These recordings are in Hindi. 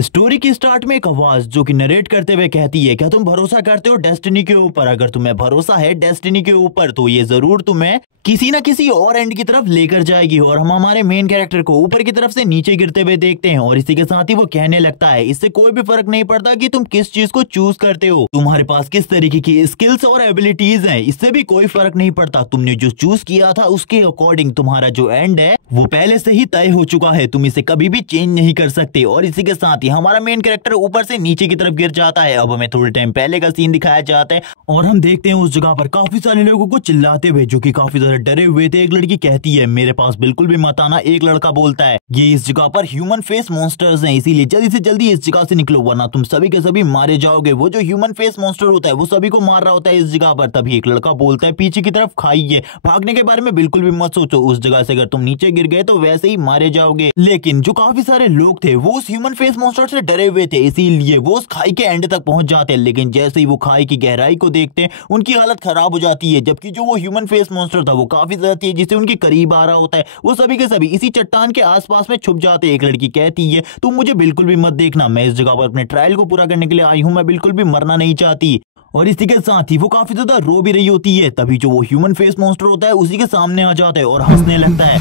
स्टोरी की स्टार्ट में एक आवाज जो कि नरेट करते हुए कहती है, क्या तुम भरोसा करते हो डेस्टिनी के ऊपर? अगर तुम्हें भरोसा है डेस्टिनी के ऊपर तो ये जरूर तुम्हें किसी ना किसी और एंड की तरफ लेकर जाएगी। और हम हमारे मेन कैरेक्टर को ऊपर की तरफ से नीचे गिरते हुए देखते हैं और इसी के साथ ही वो कहने लगता है, इससे कोई भी फर्क नहीं पड़ता कि तुम किस चीज को चूज करते हो, तुम्हारे पास किस तरीके की स्किल्स और एबिलिटीज हैं, इससे भी कोई फर्क नहीं पड़ता। तुमने जो चूज किया था उसके अकॉर्डिंग तुम्हारा जो एंड है वो पहले से ही तय हो चुका है, तुम इसे कभी भी चेंज नहीं कर सकते। और इसी के साथ ही हमारा मेन कैरेक्टर ऊपर से नीचे की तरफ गिर जाता है। अब हमें थोड़े टाइम पहले का सीन दिखाया जाता है और हम देखते हैं उस जगह पर काफी सारे लोगों को चिल्लाते हुए जो कि काफी ज्यादा डरे हुए थे। एक लड़की कहती है, मेरे पास बिल्कुल भी मत आना। एक लड़का बोलता है, ये इस जगह पर ह्यूमन फेस मॉन्स्टर्स हैं, इसीलिए जल्दी से जल्दी इस जगह से निकलो वरना तुम सभी के सभी मारे जाओगे। वो जो ह्यूमन फेस मॉन्स्टर होता है वो सभी को मार रहा होता है इस जगह पर। तभी एक लड़का बोलता है, पीछे की तरफ खाई है, भागने के बारे में बिल्कुल भी मत सोचो, उस जगह से अगर तुम नीचे गिर गए तो वैसे ही मारे जाओगे। लेकिन जो काफी सारे लोग थे वो उस ह्यूमन फेस मॉन्स्टर से डरे हुए थे, इसीलिए वो उस खाई के एंड तक पहुंच जाते हैं। लेकिन जैसे ही वो खाई की गहराई को देखते हैं उनकी हालत खराब हो जाती है, जबकि जो वो ह्यूमन फेस मॉन्स्टर था वो काफी ज्यादा तेजी से उनके करीब आ रहा होता है। वो सभी के सभी इसी चट्टान के आसपास में छुप जाते हैं। एक लड़की कहती है, तुम मुझे बिल्कुल भी मत देखना, मैं इस जगह पर अपने ट्रायल को पूरा करने के लिए आई हूं, मैं बिल्कुल भी मरना नहीं चाहती। और इसी के साथ ही वो काफी ज्यादा रो भी रही होती है। तभी जो वो ह्यूमन फेस मॉन्स्टर होता है उसी के सामने आ जाता है और हंसने लगता है।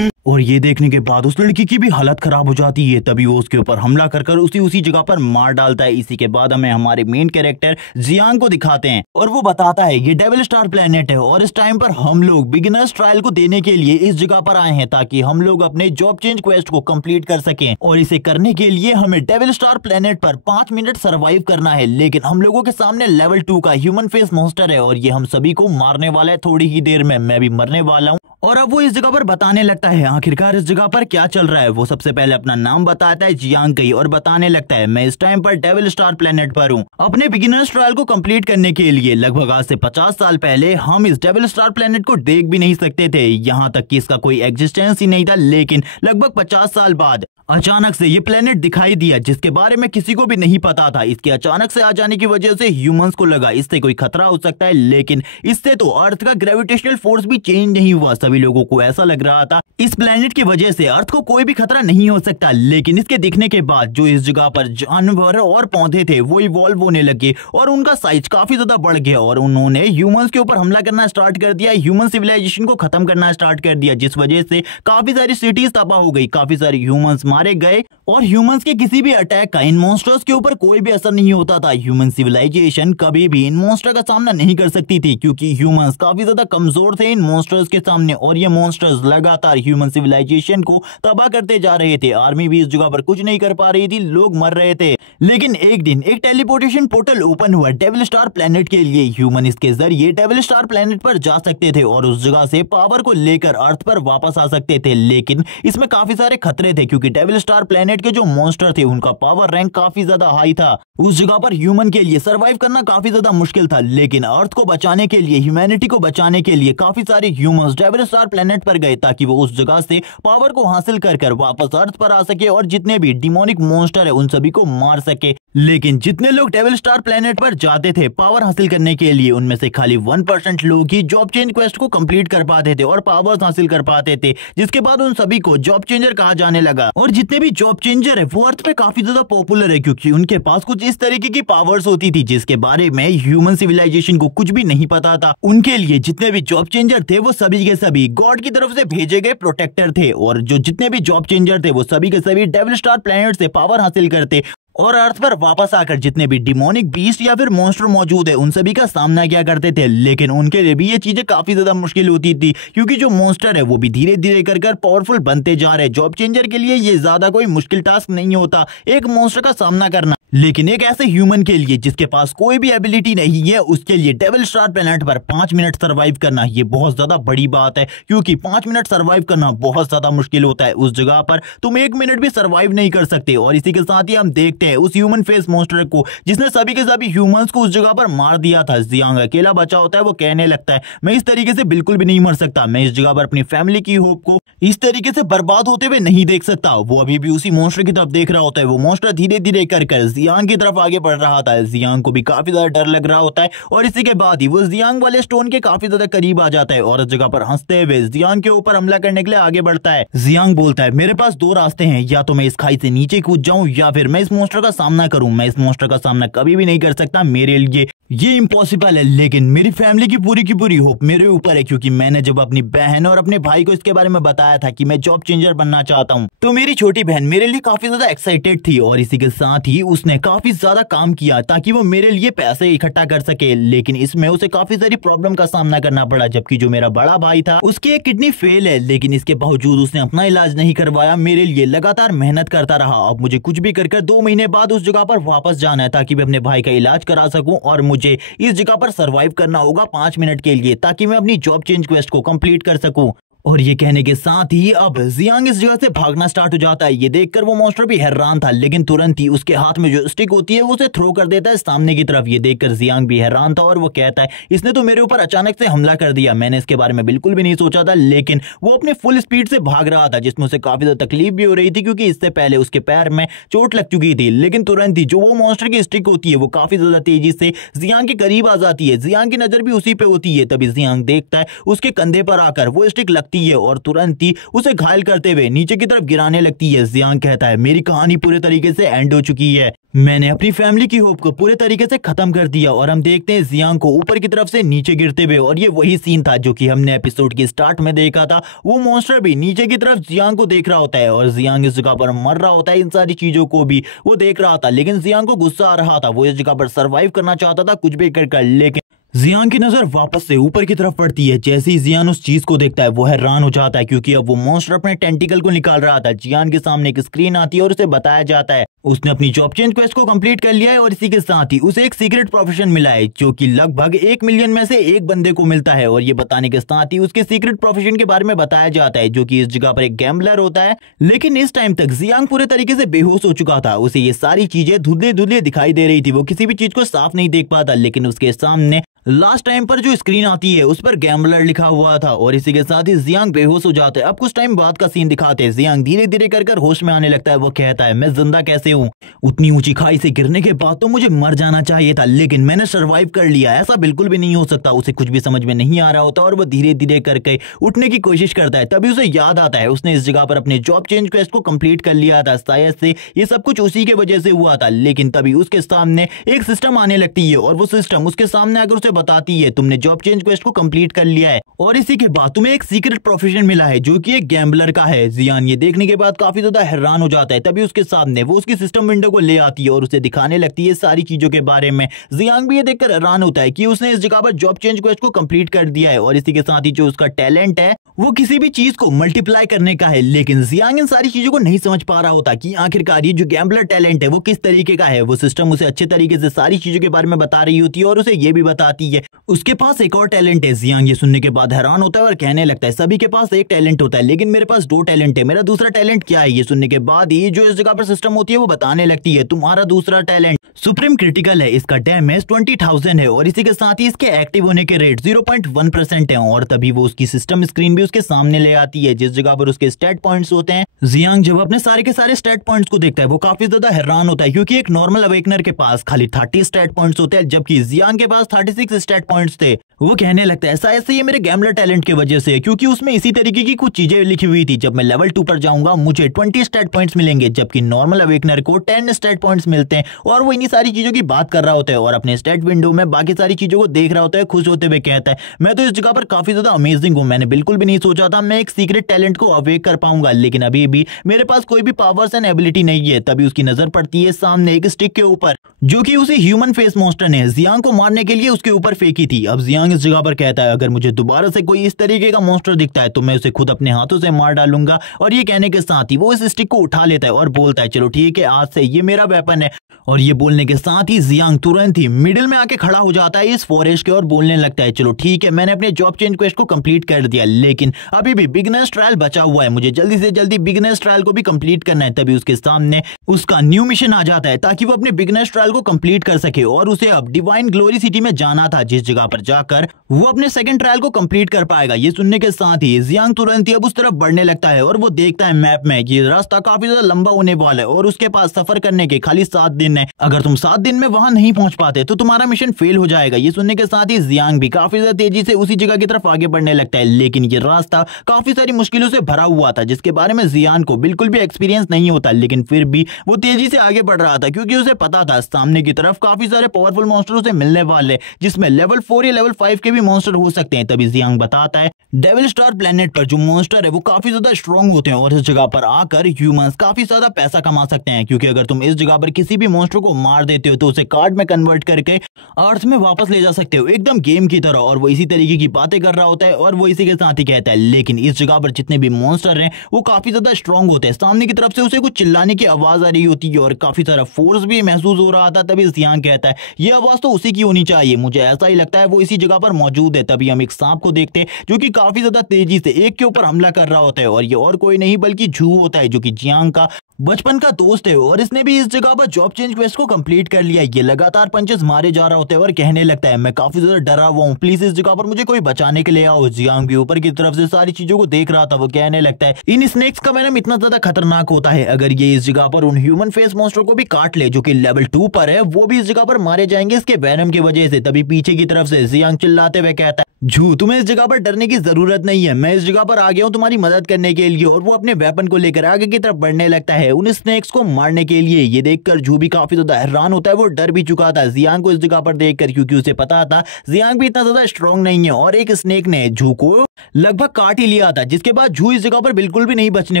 और ये देखने के बाद उस लड़की की भी हालत खराब हो जाती है। तभी वो उसके ऊपर हमला कर उसी जगह पर मार डालता है। इसी के बाद हमें हमारे मेन कैरेक्टर जियांग को दिखाते हैं और वो बताता है, ये डेविल स्टार प्लेनेट है और इस टाइम पर हम लोग बिगिनर्स ट्रायल को देने के लिए इस जगह पर आए हैं ताकि हम लोग अपने जॉब चेंज क्वेस्ट को कंप्लीट कर सकें। और इसे करने के लिए हमें डेविल स्टार प्लेनेट पर 5 मिनट सर्वाइव करना है। लेकिन हम लोगों के सामने लेवल 2 का ह्यूमन फेस मॉन्स्टर है और ये हम सभी को मारने वाला है थोड़ी ही देर में, मैं भी मरने वाला हूँ। और अब वो इस जगह पर बताने लगता है आखिरकार इस जगह पर क्या चल रहा है। वो सबसे पहले अपना नाम बताता है, जियांग कई, और बताने लगता है, मैं इस टाइम पर डेविल स्टार प्लेनेट पर हूँ। अपने बिगिनर्स ट्रायल को कंप्लीट करने के लिए लगभग आज से 50 साल पहले हम इस डेविल स्टार प्लेनेट को देख भी नहीं सकते थे, यहाँ तक कि इसका कोई एग्जिस्टेंस ही नहीं था। लेकिन लगभग 50 साल बाद अचानक से ये प्लेनेट दिखाई दिया जिसके बारे में किसी को भी नहीं पता था। इसके अचानक से आ जाने की वजह से ह्यूमंस को लगा इससे कोई खतरा हो सकता है, लेकिन इससे तो अर्थ का ग्रेविटेशनल फोर्स भी चेंज नहीं हुआ। सभी लोगों को ऐसा लग रहा था इस प्लेनेट की वजह से अर्थ को कोई भी खतरा नहीं हो सकता। लेकिन इसके दिखने के बाद जो इस जगह पर जानवर और पौधे थे वो इवॉल्व होने लगे और उनका साइज काफी ज्यादा बढ़ गया और उन्होंने ह्यूमंस के ऊपर हमला करना स्टार्ट कर दिया, ह्यूमन सिविलाइजेशन को खत्म करना स्टार्ट कर दिया, जिस वजह से काफी सारी सिटीज तबाह हो गई, काफी सारे ह्यूमंस मारे गए। और ह्यूमंस के किसी भी अटैक का इन मॉन्स्टर्स के ऊपर कोई भी असर नहीं होता था। ह्यूमन सिविलाइजेशन कभी भी इन मॉन्स्टर का सामना नहीं कर सकती थी क्योंकि ह्यूमंस काफी ज्यादा कमजोर थे इन मॉन्स्टर्स के सामने और ये मॉन्स्टर्स लगातार ह्यूमन सिविलाइजेशन को तबाह करते जा रहे थे। आर्मी भी इस जगह पर कुछ नहीं कर पा रही थी, लोग मर रहे थे। लेकिन एक दिन एक टेलीपोर्टेशन पोर्टल ओपन हुआ डेविल स्टार प्लेनेट के लिए। ह्यूमन इसके जरिए डेविल स्टार प्लेनेट पर जा सकते थे और उस जगह से पावर को लेकर अर्थ पर वापस आ सकते थे। लेकिन इसमें काफी सारे खतरे थे क्योंकि डेविल स्टार प्लेनेट के जो मॉन्स्टर थे उनका पावर रैंक काफी ज्यादा हाई था। उस जगह पर ह्यूमन के लिए सरवाइव करना काफी ज्यादा मुश्किल था। लेकिन अर्थ को बचाने के लिए, ह्यूमैनिटी को बचाने के लिए काफी सारे ह्यूमंस डेविल स्टार प्लेनेट पर गए ताकि वो उस जगह से पावर को हासिल कर वापस अर्थ पर आ सके और जितने भी डिमोनिक मॉन्स्टर है उन सभी को मार सके। लेकिन जितने लोग डेविल स्टार प्लेनेट पर जाते थे पावर हासिल करने के लिए, उनमें से खाली 1% लोग ही जॉब चेंज क्वेस्ट को कंप्लीट कर पाते थे और पावर्स हासिल कर पाते थे, जिसके बाद उन सभी को जॉब चेंजर कहा जाने लगा। और जितने भी जॉब चेंजर है वो अर्थ पे काफी ज्यादा पॉपुलर है क्योंकि उनके पास कुछ इस तरीके की पावर्स होती थी जिसके बारे में ह्यूमन सिविलाइजेशन को कुछ भी नहीं पता था। उनके लिए जितने भी जॉब चेंजर थे वो सभी के सभी गॉड की तरफ से भेजे गए प्रोटेक्टर थे और जो जितने भी जॉब चेंजर थे वो सभी के सभी डेविल स्टार प्लेनेट से पावर हासिल करते और अर्थ पर वापस आकर जितने भी डिमोनिक बीस्ट या फिर मॉन्स्टर मौजूद है उन सभी का सामना किया करते थे। लेकिन उनके लिए भी ये चीजें काफी ज्यादा मुश्किल होती थी क्योंकि जो मॉन्स्टर है वो भी धीरे धीरे कर पावरफुल बनते जा रहे। जॉब चेंजर के लिए ये ज्यादा कोई मुश्किल टास्क नहीं होता एक मॉन्स्टर का सामना करना, लेकिन एक ऐसे ह्यूमन के लिए जिसके पास कोई भी एबिलिटी नहीं है उसके लिए डेविल स्टार प्लेनेट पर 5 मिनट सर्वाइव करना ये बहुत ज्यादा बड़ी बात है क्योंकि 5 मिनट सर्वाइव करना बहुत ज्यादा मुश्किल होता है। उस जगह पर तुम 1 मिनट भी सर्वाइव नहीं कर सकते। और इसी के साथ ही हम देखते हैं उस ह्यूमन फेस मॉन्स्टर को जिसने सभी के सभी ह्यूमंस को उस जगह पर मार दिया था। जियांग अकेला बचा होता है, वो कहने लगता है, मैं इस तरीके से बिल्कुल भी नहीं मर सकता, मैं इस जगह पर अपनी फैमिली की होप को इस तरीके से बर्बाद होते हुए नहीं देख सकता। वो अभी भी उसी मॉन्स्टर की तरफ देख रहा होता है। वो मॉन्स्टर धीरे धीरे कर जियांग की तरफ आगे बढ़ रहा था। जियांग को भी काफी ज्यादा डर लग रहा होता है और इसी के बाद ही वो जियांग वाले स्टोन के काफी ज्यादा करीब आ जाता है और उस जगह पर हंसते हुए जियांग के ऊपर हमला करने के लिए आगे बढ़ता है। जियांग बोलता है मेरे पास दो रास्ते हैं, या तो मैं इस खाई से नीचे कूद जाऊं या फिर मैं इस मॉन्स्टर का सामना करूं। मैं इस मॉन्स्टर का सामना कभी भी नहीं कर सकता, मेरे लिए ये इम्पॉसिबल है, लेकिन मेरी फैमिली की पूरी होप मेरे ऊपर है, क्योंकि मैंने जब अपनी बहन और अपने भाई को इसके बारे में बताया था कि मैं जॉब चेंजर बनना चाहता हूँ, तो मेरी छोटी बहन मेरे लिए काफी ज्यादा एक्साइटेड थी और इसी के साथ ही उसने काफी ज्यादा काम किया ताकि वो मेरे लिए पैसे इकट्ठा कर सके। लेकिन इसमें उसे काफी सारी प्रॉब्लम का सामना करना पड़ा, जबकि जो मेरा बड़ा भाई था उसकी एक किडनी फेल है, लेकिन इसके बावजूद उसने अपना इलाज नहीं करवाया, मेरे लिए लगातार मेहनत करता रहा। अब मुझे कुछ भी कर 2 महीने बाद उस जगह पर वापस जाना है ताकि मैं अपने भाई का इलाज करा सकूं और मुझे इस जगह पर सरवाइव करना होगा 5 मिनट के लिए ताकि मैं अपनी जॉब चेंज क्वेस्ट को कंप्लीट कर सकूं। और ये कहने के साथ ही अब जियांग इस जगह से भागना स्टार्ट हो जाता है। ये देखकर वो मॉन्स्टर भी हैरान था, लेकिन तुरंत ही उसके हाथ में जो स्टिक होती है वो उसे थ्रो कर देता है सामने की तरफ। ये देखकर जियांग भी हैरान था और वो कहता है इसने तो मेरे ऊपर अचानक से हमला कर दिया, मैंने इसके बारे में बिल्कुल भी नहीं सोचा था। लेकिन वो अपने फुल स्पीड से भाग रहा था, जिसमें उसे काफी ज्यादा तकलीफ भी हो रही थी क्योंकि इससे पहले उसके पैर में चोट लग चुकी थी। लेकिन तुरंत ही जो वो मॉन्स्टर की स्टिक होती है वो काफी ज्यादा तेजी से जियांग के करीब आ जाती है। जियांग की नजर भी उसी पे होती है, तभी जियांग देखता है उसके कंधे पर आकर वो स्टिक लगती है और तुरंत उसे घायल करते हुए नीचे की तरफ गिराने लगती है। जियांग कहता है मेरी कहानी पूरे तरीके से एंड हो चुकी है, मैंने अपनी फैमिली की होप को पूरे तरीके से खत्म कर दिया। और हम देखते हैं जियांग को ऊपर की तरफ से नीचे गिरते हुए, और ये वही सीन था जो कि हमने एपिसोड की स्टार्ट में देखा था। वो मॉन्स्टर भी नीचे की तरफ जियांग को देख रहा होता है और जियांग इस जगह पर मर रहा होता है। इन सारी चीजों को भी वो देख रहा था, लेकिन जियांग को गुस्सा आ रहा था। वो इस जगह पर सरवाइव करना चाहता था कुछ भी कर, लेकिन जियांग की नजर वापस से ऊपर की तरफ पड़ती है। जैसे ही जियांग उस चीज को देखता है वो हैरान हो जाता है, क्योंकि अब वो मॉन्स्टर अपने टेंटिकल को निकाल रहा था। जियांग के सामने एक स्क्रीन आती है और उसे बताया जाता है उसने अपनी जॉब चेंज क्वेस्ट को कंप्लीट कर लिया है और इसी के साथ ही उसे एक सीक्रेट प्रोफेशन मिला है जो कि लगभग 1 मिलियन में से एक बंदे को मिलता है। और ये बताने के साथ ही उसके सीक्रेट प्रोफेशन के बारे में बताया जाता है, जो कि इस जगह पर एक गैम्बलर होता है। लेकिन इस टाइम तक जियांग पूरे तरीके से बेहोश हो चुका था। उसे ये सारी चीजें धुंधले धुंधले दिखाई दे रही थी, वो किसी भी चीज को साफ नहीं देख पाता। लेकिन उसके सामने लास्ट टाइम पर जो स्क्रीन आती है उस पर गैम्बलर लिखा हुआ था और इसी के साथ ही जियांग बेहोश हो जाता है। अब कुछ टाइम बाद का सीन दिखाते हैं। जियांग धीरे धीरे कर होश में आने लगता है। वो कहता है मैं जिंदा कैसे हूँ? उतनी ऊंची खाई से गिरने के बाद तो मुझे मर जाना चाहिए था, लेकिन मैंने सरवाइव कर लिया। ऐसा बिल्कुल भी नहीं हो सकता। उसे कुछ भी समझ में नहीं आ रहा होता और वो धीरे धीरे करके उठने की कोशिश करता है। तभी उसे याद आता है उसने इस जगह पर अपने जॉब चेंज क्वेस्ट को कंप्लीट कर लिया था। शायद से ये सब कुछ उसी के वजह से हुआ था। लेकिन तभी उसके सामने एक सिस्टम आने लगती है और वो सिस्टम उसके सामने अगर उसे बताती है तुमने जॉब चेंज क्वेस्ट को कंप्लीट कर लिया है और इसी के बाद तुम्हें एक सीक्रेट प्रोफेशन मिला है जो कि एक गैम्बलर का है। जियांग ये देखने के बाद काफी ज्यादा हैरान हो जाता है। तभी उसके सामने वो उसकी सिस्टम विंडो को ले आती है और उसे दिखाने लगती है सारी चीजों के बारे में। जियांग भी ये देखकर हैरान होता है कि उसने इस जगह पर जॉब चेंज क्वेस्ट को कंप्लीट कर दिया है और इसी के साथ ही जो उसका टैलेंट है वो किसी भी चीज को मल्टीप्लाई करने का है। लेकिन जियांग इन सारी चीजों को नहीं समझ पा रहा होता कि आखिरकार ये जो गैम्बलर टैलेंट है वो किस तरीके का है। वो सिस्टम उसे अच्छे तरीके से सारी चीजों के बारे में बता रही होती है और उसे ये भी बताती है उसके पास एक और टैलेंट है। जियांग ये सुनने के बाद हैरान होता है और कहने लगता है सभी के पास एक टैलेंट होता है, लेकिन मेरे पास 2 टैलेंट है। मेरा दूसरा टैलेंट क्या है? ये सुनने के बाद ही जो इस जगह पर सिस्टम होती है वो बताने लगती है तुम्हारा दूसरा टैलेंट सुप्रीम क्रिटिकल है, इसका डैमेज 20,000 है और इसी के साथ ही इसके एक्टिव होने के रेट 0.1% है। और तभी वो उसकी सिस्टम स्क्रीन भी उसके सामने ले आती है जिस जगह पर उसके स्टैट पॉइंट्स होते हैं। जियांग जब अपने सारे के सारे स्टैट पॉइंट्स को देखता है वो काफी ज्यादा हैरान होता है, क्योंकि एक नॉर्मल अवेकनर के पास खाली 30 स्टैट पॉइंट्स होते हैं जबकि जियांग के पास 36 स्टैट पॉइंट्स थे। वो कहने लगता है ऐसा ये मेरे गैम्बलर टैलेंट की वजह से है, क्योंकि उसमें इसी तरीके की कुछ चीजें लिखी हुई थी। जब मैं लेवल 2 पर जाऊंगा मुझे 20 स्टैट पॉइंट्स मिलेंगे जबकि नॉर्मल अवेकनर को 10 स्टैट पॉइंट्स मिलते हैं। और वो इन्हीं सारी चीजों की बात कर रहा होता है और अपने स्टैट विंडो में बाकी सारी चीजों को देख रहा होता है। खुश होते हुए कहता है मैं तो इस जगह पर काफी ज्यादा अमेजिंग हूँ, मैंने बिल्कुल भी नहीं सोचा था मैं एक सीक्रेट टैलेंट को अवेक कर पाऊंगा, लेकिन अभी भी मेरे पास कोई भी पावर्स एंड एबिलिटी नहीं है। तभी उसकी नजर पड़ती है सामने एक स्टिक के ऊपर जो कि उसे ह्यूमन फेस मॉन्स्टर ने जियांग को मारने के लिए उसके ऊपर फेंकी थी। अब जियांग इस जगह पर कहता है अगर मुझे दोबारा से कोई इस तरीके का मॉन्स्टर दिखता है तो मैं उसे खुद अपने हाथों से मार डालूंगा। और ये कहने के साथ ही वो इस स्टिक को उठा लेता है और बोलता है चलो ठीक है आज से ये मेरा वेपन है। और ये बोलने के साथ ही जियांग तुरंत ही मिडिल में आके खड़ा हो जाता है इस फॉरेस्ट के और बोलने लगता है चलो ठीक है मैंने अपने जॉब चेंज क्वेस्ट को कंप्लीट कर दिया, लेकिन अभी भी बिगिनर्स ट्रायल बचा हुआ है, मुझे जल्दी से जल्दी बिगिनर्स ट्रायल को भी कंप्लीट करना है। तभी उसके सामने उसका न्यू मिशन आ जाता है ताकि वो अपने बिगिनर्स ट्रायल ट्रायल को कंप्लीट कर सके और उसे अब डिवाइन ग्लोरी सिटी में जाना था, जिस जगह पर जाकर वो अपने सेकंड ट्रायल को कंप्लीट कर पाएगा। ये सुनने के साथ ही जियांग तुरंत ही अब उस तरफ बढ़ने लगता है और वो देखता है मैप में कि रास्ता काफी ज्यादा लंबा होने वाला है और उसके पास सफर करने के खाली 7 दिन है। अगर तुम 7 दिन में वहां नहीं पहुंच पाते तो तुम्हारा मिशन फेल हो जाएगा। ये सुनने के साथ ही जियांग भी काफी ज्यादा तेजी से उसी जगह की तरफ आगे बढ़ने लगता है, लेकिन ये रास्ता काफी सारी मुश्किलों से भरा हुआ था, जिसके बारे में जियांग को बिल्कुल भी एक्सपीरियंस नहीं होता। लेकिन फिर भी वो तेजी से आगे बढ़ रहा था क्योंकि उसे पता था सामने की तरफ काफी सारे पावरफुल मॉन्स्टरों से मिलने वाले, जिसमें लेवल 4 या लेवल 5 के भी मॉन्स्टर हो सकते हैं। तभी जियांग बताता है डेविल स्टार प्लेनेट पर जो मॉन्स्टर है वो काफी ज्यादा स्ट्रॉन्ग होते हैं और इस जगह पर आकर ह्यूमंस काफी ज्यादा पैसा कमा सकते हैं, क्योंकि अगर तुम इस जगह पर किसी भी मॉन्स्टर को मार देते हो तो उसे कार्ड में कन्वर्ट करके अर्थ में वापस ले जा सकते हो, एकदम गेम की तरह। और वो इसी तरीके की बातें कर रहा होता है और वो इसी के साथ ही कहता है लेकिन इस जगह पर जितने भी मॉन्स्टर हैं वो काफी ज्यादा स्ट्रॉन्ग होते हैं। सामने की तरफ से उसे कुछ चिल्लाने की आवाज आ रही होती है और काफी सारा फोर्स भी महसूस हो रहा था। तभी जियांग कहता है ये आवाज तो उसी की होनी चाहिए, मुझे ऐसा ही लगता है वो इसी जगह पर मौजूद है। तभी हम एक सांप को देखते हैं जो कि काफी ज्यादा तेजी से एक के ऊपर हमला कर रहा होता है और ये और कोई नहीं बल्कि झू होता है, जो कि जियांग का बचपन का दोस्त है और इसने भी इस जगह पर जॉब चेंज क्वेस्ट को कंप्लीट कर लिया। ये लगातार पंचेस मारे जा रहा होता है और कहने लगता है मैं काफी ज्यादा डरा हुआ हूँ, प्लीज इस जगह पर मुझे कोई बचाने के लिए आओ। जियांग भी ऊपर की तरफ से सारी चीजों को देख रहा था, वो कहने लगता है इन स्नेक्स का वेनम इतना ज्यादा खतरनाक होता है, अगर ये इस जगह पर उन ह्यूमन फेस मॉन्स्टर को भी काट ले जो कि लेवल 2 पर है, वो भी इस जगह पर मारे जाएंगे इसके वेनम की वजह से। तभी पीछे की तरफ से जियांग चिल्लाते हुए कहता है झू तुम्हें इस जगह पर डरने की जरूरत नहीं है, मैं इस जगह पर आ गया हूँ तुम्हारी मदद करने के लिए। और वो अपने वेपन को लेकर आगे की तरफ बढ़ने लगता है उन स्नेक्स को मारने के लिए। ये देखकर झू भी काफी ज्यादा हैरान होता है, वो डर भी चुका था जियांग को इस जगह पर देखकर, क्योंकि उसे पता था जियांग भी इतना ज्यादा स्ट्रॉन्ग नहीं है और एक स्नेक ने झू को लगभग काट ही लिया था, जिसके बाद झू इस जगह पर बिल्कुल भी नहीं बचने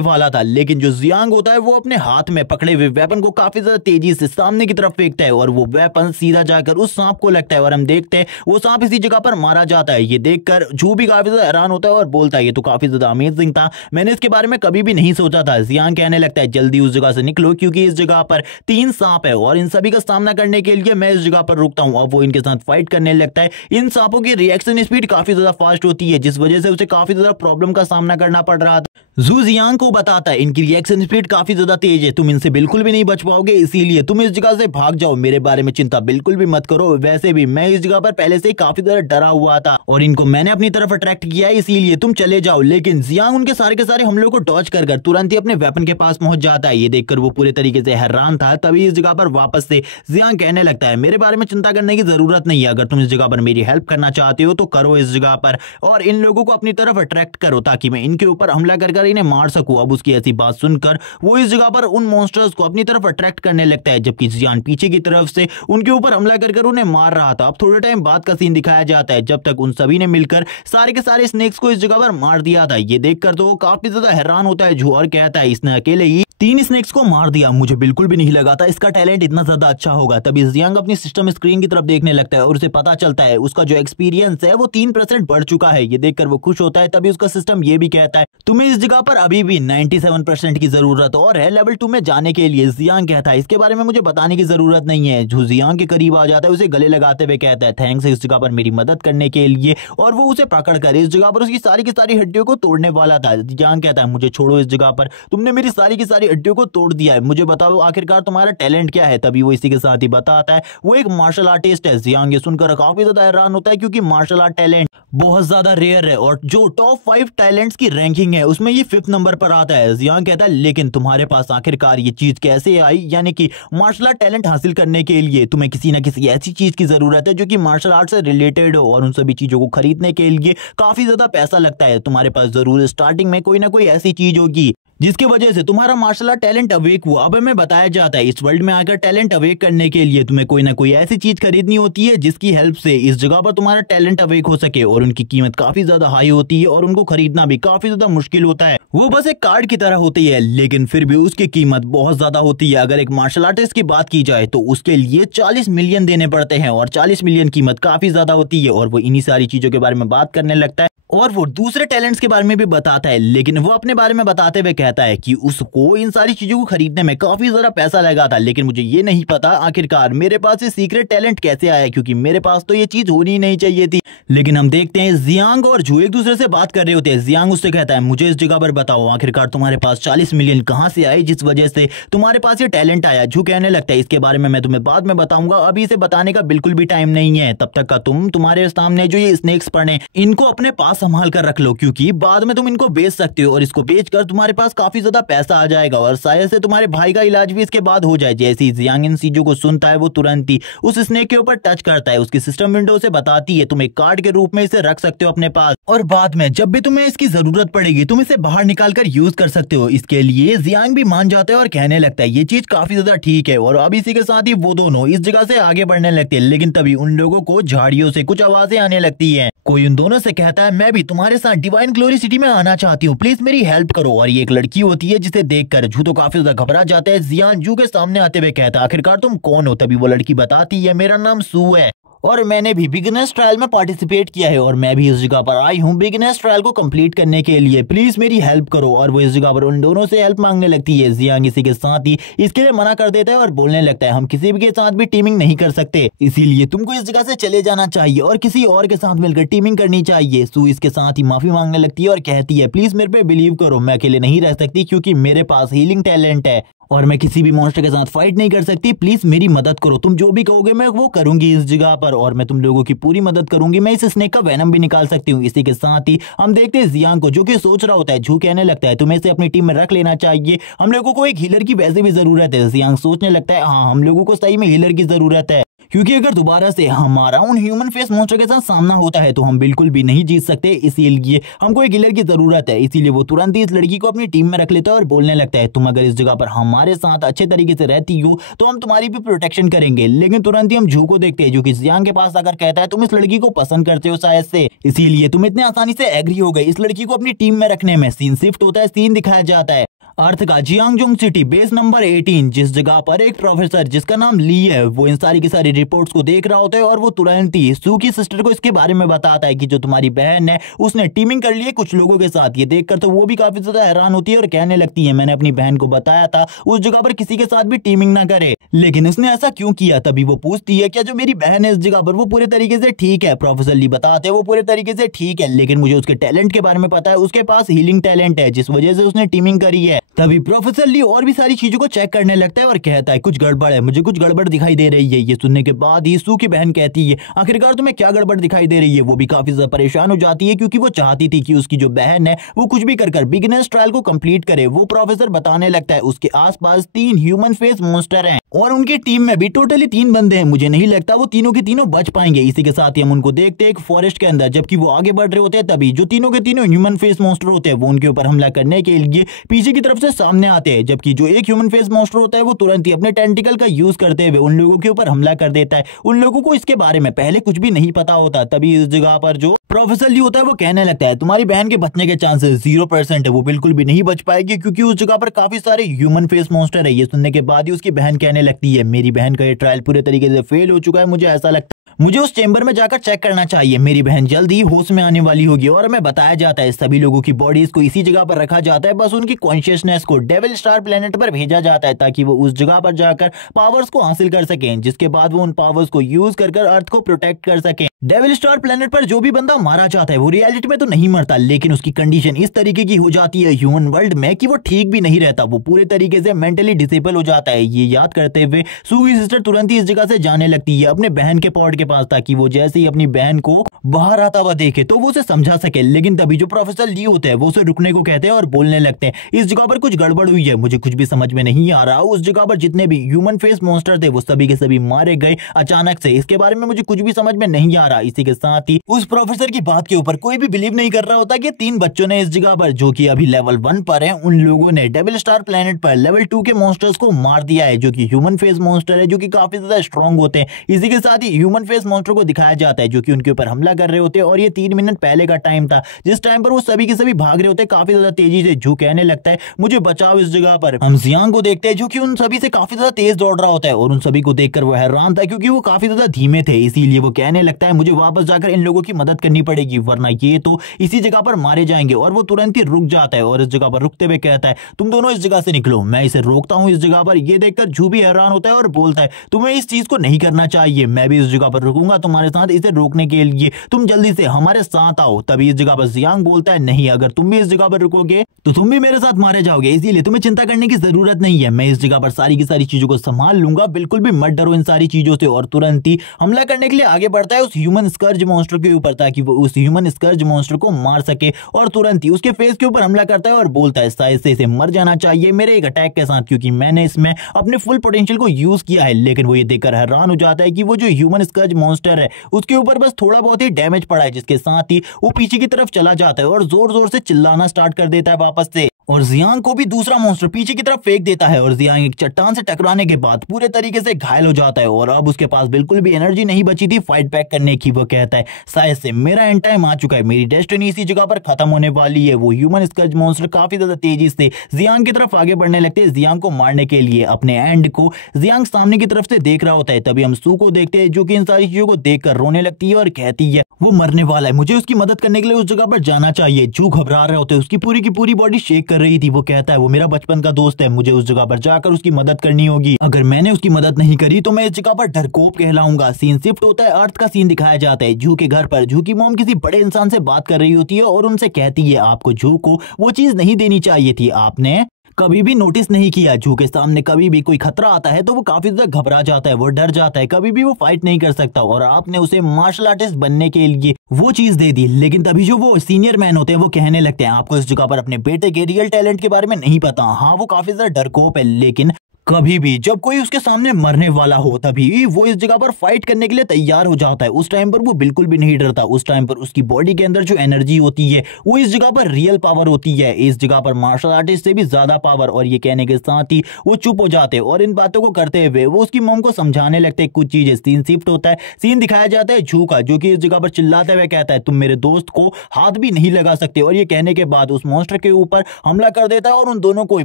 वाला था। लेकिन जो जियांग होता है वो अपने हाथ में पकड़े हुए वेपन को काफी ज्यादा तेजी से सामने की तरफ फेंकता है और वो वेपन सीधा जाकर उस सांप को लगता है और हम देखते हैं वो सांप इसी जगह पर मारा जाता है। ये देखकर झू भी काफी ज्यादा हैरान होता है और बोलता है ये तो काफी ज्यादा अमेजिंग था, मैंने इसके बारे में कभी भी नहीं सोचा था। जियांग कहने लगता है जल्दी उस जगह से निकलो क्योंकि इस जगह पर 3 सांप है और इन सभी का सामना करने के लिए मैं इस जगह पर रुकता हूँ। अब वो इनके साथ फाइट करने लगता है। इन सांपों की रिएक्शन स्पीड काफी ज्यादा फास्ट होती है, जिस वजह से उसे काफी ज्यादा प्रॉब्लम का सामना करना पड़ रहा था। झू जियांग को बताता है इनकी रिएक्शन स्पीड काफी ज्यादा तेज है, तुम इनसे बिल्कुल भी नहीं बच पाओगे, इसीलिए तुम इस जगह से भाग जाओ, मेरे बारे में चिंता बिल्कुल भी मत करो। वैसे भी मैं इस जगह पर पहले से ही काफी ज्यादा डरा हुआ था और इनको मैंने अपनी तरफ अट्रैक्ट किया है, इसीलिए तुम चले जाओ। लेकिन जियांग उनके सारे के सारे हमलों को डॉज कर तुरंत ही अपने वेपन के पास पहुंच जाता है। ये देखकर वो पूरे तरीके से हैरान था। तभी इस जगह पर वापस से जियांग कहने लगता है मेरे बारे में चिंता करने की जरूरत नहीं है, अगर तुम इस जगह पर मेरी हेल्प करना चाहते हो तो करो इस जगह पर और इन लोगों को अपनी तरफ अट्रैक्ट करो ताकि मैं इनके ऊपर हमला कर इन्हें मार सकूं। अब उसकी ऐसी बात सुनकर वो इस जगह पर उन मॉन्स्टर्स को अपनी तरफ अट्रैक्ट करने लगता है, जबकि जियांग पीछे की तरफ से उनके ऊपर हमला कर उन्हें मार रहा था। अब थोड़े टाइम बाद का सीन दिखाया जाता है जब तक उन सभी ने मिलकर सारे के सारे स्नेक्स को इस जगह पर मार दिया था। ये देखकर तो वो काफी ज्यादा हैरान होता है झू और कहता है इसने अकेले ही 3 स्नेक्स को मार दिया, मुझे बिल्कुल भी नहीं लगा था इसका टैलेंट इतना ज्यादा अच्छा होगा। तभी जियांग अपनी सिस्टम स्क्रीन की तरफ देखने लगता है और उसे पता चलता है उसका जो एक्सपीरियंस है वो 3% बढ़ चुका है। ये देखकर वो खुश होता है। तभी उसका सिस्टम ये भी कहता है तुम्हें इस जगह पर अभी भी 97% की जरूरत और है लेवल 2 में जाने के लिए। जियांग कहता है इसके बारे में मुझे बताने की जरूरत नहीं है। झू जियांग के करीब आ जाता है, उसे गले लगाते हुए कहता है थैंक्स इस जगह पर मेरी मदद करने के लिए, और वो उसे पकड़कर इस जगह पर उसकी सारी की सारी हड्डियों को तोड़ने वाला था। जियांग कहता है मुझे छोड़ो, इस जगह पर तुमने मेरी सारी की सारी हड्डियों को तोड़ दिया है, मुझे बताओ आखिरकार तुम्हारा टैलेंट क्या है। तभी वो इसी के साथ ही बताता है वो एक मार्शल आर्टिस्ट है। जियांग ये सुनकर काफी ज्यादा हैरान होता है क्योंकि मार्शल आर्ट टैलेंट बहुत ज्यादा रेयर है और जो टॉप 5 टैलेंट्स की रैंकिंग है उसमें ये 5th नंबर पर आता है। जियांग कहता है लेकिन तुम्हारे पास आखिरकार ये चीज कैसे आई, यानी कि मार्शल आर्ट टैलेंट हासिल करने के लिए तुम्हें किसी ना किसी ऐसी चीज की जरूरत है जो कि मार्शल आर्ट से रिलेटेड हो और उन सभी चीजों को खरीदने के लिए काफी ज्यादा पैसा लगता है। तुम्हारे पास जरूर स्टार्टिंग में कोई ना कोई ऐसी चीज होगी जिसकी वजह से तुम्हारा मार्शल आर्ट टैलेंट अवेक हुआ। अब हमें बताया जाता है इस वर्ल्ड में आकर टैलेंट अवेक करने के लिए तुम्हें कोई ना कोई ऐसी चीज खरीदनी होती है जिसकी हेल्प से इस जगह पर तुम्हारा टैलेंट अवेक हो सके, और उनकी कीमत काफी ज्यादा हाई होती है और उनको खरीदना भी काफी ज्यादा मुश्किल होता है। वो बस एक कार्ड की तरह होती है लेकिन फिर भी उसकी कीमत बहुत ज्यादा होती है। अगर एक मार्शल आर्टिस्ट की बात की जाए तो उसके लिए 40 मिलियन देने पड़ते हैं और 40 मिलियन कीमत काफी ज्यादा होती है। और वो इन्हीं सारी चीजों के बारे में बात करने लगता है और वो दूसरे टैलेंट्स के बारे में भी बताता है, लेकिन वो अपने बारे में बताते हुए कहता कहता है कि उसको इन सारी चीजों को खरीदने में काफी ज्यादा पैसा लगा था, लेकिन मुझे ये नहीं पता आखिरकार मेरे पास ये सीक्रेट टैलेंट कैसे आया, क्योंकि मेरे पास तो ये चीज होनी ही नहीं चाहिए थी। लेकिन हम देखते हैं जियांग और जू एक दूसरे से बात कर रहे होते हैं। जियांग उससे कहता है मुझे इस जगह पर बताओ आखिरकार तुम्हारे पास 40 मिलियन कहां से आए जिस वजह से तुम्हारे पास ये टैलेंट आया। जू कहने लगता है इसके बारे में मैं तुम्हें बाद में बताऊंगा, अभी इसे बताने का बिल्कुल भी टाइम नहीं है। तब तक का तुम्हारे सामने जो ये स्नेक्स पड़े इनको अपने पास संभाल कर रख लो, क्योंकि बाद में तुम इनको बेच सकते हो और इसको बेचकर तुम्हारे पास काफी ज्यादा पैसा आ जाएगा और शायद से तुम्हारे भाई का इलाज भी इसके बाद हो जाए। जैसे ही जियांग इन चीजों को सुनता है वो तुरंत ही उस स्नेक के ऊपर टच करता है। उसकी सिस्टम विंडो से बताती है तुम एक कार्ड के रूप में इसे रख सकते हो अपने पास और बाद में जब भी तुम्हें इसकी जरूरत पड़ेगी तुम इसे बाहर निकाल कर यूज कर सकते हो। इसके लिए जियांग भी मान जाता है और कहने लगता है ये चीज काफी ज्यादा ठीक है। और अब इसी के साथ ही वो दोनों इस जगह से आगे बढ़ने लगते हैं, लेकिन तभी उन लोगों को झाड़ियों से कुछ आवाजें आने लगती है। कोई उन दोनों से कहता है मैं भी तुम्हारे साथ डिवाइन ग्लोरी सिटी में आना चाहती हूँ, प्लीज मेरी हेल्प करो। और ये एक लड़की होती है जिसे देखकर जू तो काफी ज्यादा घबरा जाता है। जियांग जू के सामने आते हुए कहता है आखिरकार तुम कौन हो। तभी वो लड़की बताती है मेरा नाम सू है और मैंने भी बिगिनर्स ट्रायल में पार्टिसिपेट किया है और मैं भी इस जगह पर आई हूँ बिगिनर्स ट्रायल को कंप्लीट करने के लिए, प्लीज मेरी हेल्प करो। और वो इस जगह पर उन दोनों से हेल्प मांगने लगती है। जियांग इसी के साथ ही इसके लिए मना कर देता है और बोलने लगता है हम किसी भी के साथ भी टीमिंग नहीं कर सकते, इसीलिए तुमको इस जगह से चले जाना चाहिए और किसी और के साथ मिलकर टीमिंग करनी चाहिए। सू इसके साथ ही माफी मांगने लगती है और कहती है प्लीज मेरे पे बिलीव करो, मैं अकेले नहीं रह सकती क्योंकि मेरे पास हीलिंग टैलेंट है और मैं किसी भी मॉन्स्टर के साथ फाइट नहीं कर सकती, प्लीज मेरी मदद करो। तुम जो भी कहोगे मैं वो करूंगी इस जगह पर और मैं तुम लोगों की पूरी मदद करूंगी। मैं इस स्नेक का वेनम भी निकाल सकती हूँ। इसी के साथ ही हम देखते हैं जियांग को जो कि सोच रहा होता है। जू कहने लगता है तुम्हें इसे अपनी टीम में रख लेना चाहिए, हम लोगों को एक हीलर की वैसे भी जरूरत है। जियांग सोचने लगता है हाँ हम लोगों को सही में हीलर की जरूरत है, क्योंकि अगर दोबारा से हमारा उन ह्यूमन फेस मॉन्स्टर के साथ सामना होता है तो हम बिल्कुल भी नहीं जीत सकते, इसीलिए हमको एक हीलर की जरूरत है। इसीलिए वो तुरंत ही इस लड़की को अपनी टीम में रख लेता है और बोलने लगता है तुम अगर इस जगह पर हमारे साथ अच्छे तरीके से रहती हो तो हम तुम्हारी भी प्रोटेक्शन करेंगे। लेकिन तुरंत ही हम जू को देखते हैं जो कि जियांग के पास आकर कहता है तुम इस लड़की को पसंद करते हो शायद से, इसीलिए तुम इतने आसानी से एग्री हो गए इस लड़की को अपनी टीम में रखने में। सीन शिफ्ट होता है, सीन दिखाया जाता है अर्थ का जियांगजोंग सिटी बेस नंबर 18, जिस जगह पर एक प्रोफेसर जिसका नाम ली है वो इन सारी की सारी रिपोर्ट्स को देख रहा होता है और वो तुरंत ही सू की सिस्टर को इसके बारे में बताता है कि जो तुम्हारी बहन है उसने टीमिंग कर ली है कुछ लोगों के साथ। ये देखकर तो वो भी काफी ज्यादा हैरान होती है और कहने लगती है मैंने अपनी बहन को बताया था उस जगह पर किसी के साथ भी टीमिंग ना करे, लेकिन उसने ऐसा क्यों किया। तभी वो पूछती है क्या जो मेरी बहन है इस जगह पर वो पूरे तरीके से ठीक है। प्रोफेसर ली बताते हैं वो पूरे तरीके से ठीक है, लेकिन मुझे उसके टैलेंट के बारे में पता है, उसके पास हीलिंग टैलेंट है जिस वजह से उसने टीमिंग करी है। तभी प्रोफेसर ली और भी सारी चीजों को चेक करने लगता है और कहता है कुछ गड़बड़ है, मुझे कुछ गड़बड़ दिखाई दे रही है। ये सुनने के बाद ही सू की बहन कहती है आखिरकार तुम्हें क्या गड़बड़ दिखाई दे रही है। वो भी काफी ज्यादा परेशान हो जाती है क्योंकि वो चाहती थी कि उसकी जो बहन है वो कुछ भी कर बिगिनर्स ट्रायल को कंप्लीट करे। वो प्रोफेसर बताने लगता है उसके आसपास 3 ह्यूमन फेस मॉन्स्टर हैं और उनकी टीम में भी टोटली 3 बंदे हैं, मुझे नहीं लगता वो तीनों के तीनों बच पाएंगे। इसी के साथ ही हम उनको देखते हैं एक फॉरेस्ट के अंदर, जबकि वो आगे बढ़ रहे होते हैं तभी जो तीनों के तीनों ह्यूमन फेस मॉन्स्टर होते हैं वो उनके ऊपर हमला करने के लिए पीछे की तरफ से सामने आते हैं, जबकि जो एक ह्यूमन फेस मॉन्स्टर होता है वो तुरंत ही अपने टेंटिकल का यूज करते हुए उन लोगों के ऊपर हमला कर देता है। उन लोगों को इसके बारे में पहले कुछ भी नहीं पता होता। तभी इस जगह पर जो प्रोफेसर ली होता है वो कहने लगता है तुम्हारी बहन के बचने के चांसेस 0% है, वो बिल्कुल भी नहीं बच पाएगी क्योंकि उस जगह पर काफी सारे ह्यूमन फेस मॉन्स्टर है। ये सुनने के बाद ही उसकी बहन कहने लगती है मेरी बहन का ये ट्रायल पूरे तरीके से फेल हो चुका है, मुझे ऐसा लगता है मुझे उस चेंबर में जाकर चेक करना चाहिए, मेरी बहन जल्द ही होश में आने वाली होगी। और हमें बताया जाता है सभी लोगों की बॉडीज को इसी जगह पर रखा जाता है, बस उनकी कॉन्शियसनेस को डेविल स्टार प्लेनेट पर भेजा जाता है ताकि वो उस जगह पर जाकर पावर्स को हासिल कर सकें, जिसके बाद वो उन पावर्स को यूज कर अर्थ को प्रोटेक्ट कर सकें। डेविल स्टार प्लेनेट पर जो भी बंदा मारा जाता है वो रियलिटी में तो नहीं मरता, लेकिन उसकी कंडीशन इस तरीके की हो जाती है ह्यूमन वर्ल्ड में कि वो ठीक भी नहीं रहता, वो पूरे तरीके से मेंटली डिसेबल हो जाता है। ये याद करते हुए सू की सिस्टर तुरंत ही इस जगह से जाने लगती है अपने बहन के पॉड के पास ताकि वो जैसे ही अपनी बहन को बाहर आता हुआ देखे तो वो उसे समझा सके। लेकिन तभी जो प्रोफेसर ली होते हैं वो उसे रुकने को कहते हैं और बोलने लगते हैं इस जगह पर कुछ गड़बड़ हुई है, मुझे कुछ भी समझ में नहीं आ रहा। उस जगह पर जितने भी ह्यूमन फेस मॉन्स्टर थे वो सभी के सभी मारे गए अचानक से, इसके बारे में मुझे कुछ भी समझ में नहीं आ रहा। इसी के साथ ही उस प्रोफेसर की बात के ऊपर कोई भी बिलीव नहीं कर रहा होता कि 3 बच्चों ने इस जगह पर जो कि अभी लेवल 1 पर है उन लोगों ने डेविल स्टार प्लेनेट पर लेवल 2 के मॉन्स्टर्स को मार दिया है जो कि ह्यूमन फेस मॉन्स्टर है जो कि काफी ज्यादा स्ट्रॉन्ग होते हैं। इसी के साथ ही ह्यूमन फेस मॉन्स्टर को दिखाया जाता है जो कि उनके ऊपर हमला कर रहे होते हैं और ये 3 मिनट पहले का टाइम था जिस टाइम पर वो सभी के सभी भाग रहे होते हैं काफी ज्यादा तेजी से। जो कहने लगता है मुझे बचाओ इस जगह पर। हम जियांग को देखते हैं जो कि उन सभी से काफी ज्यादा तेज दौड़ रहा होता है और उन सभी को देखकर वो हैरान था क्योंकि वो काफी ज्यादा धीमे थे, इसीलिए वो कहने लगता है मुझे वापस जाकर इन लोगों की मदद करनी पड़ेगी, वरना ये तो इसी जगह पर मारे जाएंगे। और वो तुरंत ही रुक जाता है और इस जगह पर रुकते हुए कहता है तुम दोनों इस जगह से निकलो। मैं इसे रोकता हूँ इस जगह पर। ये देखकर जू भी हैरान होता है और बोलता है तुम्हें इस चीज को नहीं करना चाहिए, मैं भी इस जगह पर रुकूंगा तुम्हारे साथ इसे रोकने के लिए, तुम जल्दी से हमारे साथ आओ। तभी इस जगह पर जियांग बोलता है नहीं, अगर तुम भी इस जगह पर रुकोगे तो तुम भी मेरे साथ मारे जाओगे, इसीलिए तुम्हें चिंता करने की जरूरत नहीं है, मैं इस जगह पर सारी की सारी चीजों को संभाल लूंगा, बिल्कुल भी मत डरो इन सारी चीजों से। और तुरंत ही हमला करने के लिए आगे बढ़ता है उस ह्यूमन स्कर्ज मॉन्स्टर के ऊपर, ताकि वो उस ह्यूमन स्कर्ज मॉन्स्टर को मार सके। और तुरंत ही उसके फेस के ऊपर हमला करता है और बोलता है शायद से इसे मर जाना चाहिए मेरे एक अटैक के साथ, क्योंकि मैंने इसमें अपने फुल पोटेंशियल को यूज किया है। लेकिन वो ये देखकर हैरान हो जाता है कि वो जो ह्यूमन स्कर्ज मॉन्स्टर है उसके ऊपर बस थोड़ा बहुत ही डैमेज पड़ा है, जिसके साथ ही वो पीछे की तरफ चला जाता है और जोर जोर से चिल्लाना स्टार्ट कर देता है वापस से। और जियांग को भी दूसरा मॉन्स्टर पीछे की तरफ फेंक देता है और जियांग एक चट्टान से टकराने के बाद पूरे तरीके से घायल हो जाता है और अब उसके पास बिल्कुल भी एनर्जी नहीं बची थी फाइट बैक करने की। वो कहता है शायद से मेरा एंड टाइम आ चुका है, मेरी डेस्टिनी इसी जगह पर खत्म होने वाली है। वो ह्यूमन स्कर्ज मॉन्स्टर काफी ज्यादा तेजी से जियांग की तरफ आगे बढ़ने लगते हैं जियांग को मारने के लिए। अपने एंड को जियांग सामने की तरफ से देख रहा होता है। तभी हम सू को देखते हैं जो कि इन सारी चीजों को देखकर रोने लगती है और कहती है वो मरने वाला है, मुझे उसकी मदद करने के लिए उस जगह पर जाना चाहिए। जू घबरा रहे होते, उसकी पूरी की पूरी बॉडी शेक कर रही थी। वो कहता है वो मेरा बचपन का दोस्त है, मुझे उस जगह पर जाकर उसकी मदद करनी होगी, अगर मैंने उसकी मदद नहीं करी तो मैं इस जगह पर डरपोक कहलाऊंगा। सीन शिफ्ट होता है, अर्थ का सीन दिखाया जाता है। जू के घर पर जू की मॉम किसी बड़े इंसान से बात कर रही होती है और उनसे कहती है आपको जू को वो चीज नहीं देनी चाहिए थी, आपने कभी भी नोटिस नहीं किया। जू के सामने कभी भी कोई खतरा आता है तो वो काफी ज्यादा घबरा जाता है, वो डर जाता है, कभी भी वो फाइट नहीं कर सकता। और आपने उसे मार्शल आर्टिस्ट बनने के लिए वो चीज दे दी। लेकिन तभी जो वो सीनियर मैन होते हैं वो कहने लगते हैं आपको इस जगह पर अपने बेटे के रियल टैलेंट के बारे में नहीं पता। हाँ वो काफी ज्यादा डरपोक है, लेकिन कभी भी जब कोई उसके सामने मरने वाला हो तभी वो इस जगह पर फाइट करने के लिए तैयार हो जाता है। उस टाइम पर वो बिल्कुल भी नहीं डरता। उस टाइम पर उसकी बॉडी के अंदर जो एनर्जी होती है वो इस जगह पर रियल पावर होती है, इस जगह पर मार्शल आर्टिस्ट से भी ज्यादा पावर। और ये कहने के साथ ही वो चुप हो जाते हैं और इन बातों को करते हुए वो उसकी मॉम को समझाने लगते हैं कुछ चीजें। सीन शिफ्ट होता है, सीन दिखाया जाता है जू का, जो कि इस जगह पर चिल्लाते हुए कहता है तुम मेरे दोस्त को हाथ भी नहीं लगा सकते। और ये कहने के बाद उस मॉन्स्टर के ऊपर हमला कर देता है और उन दोनों को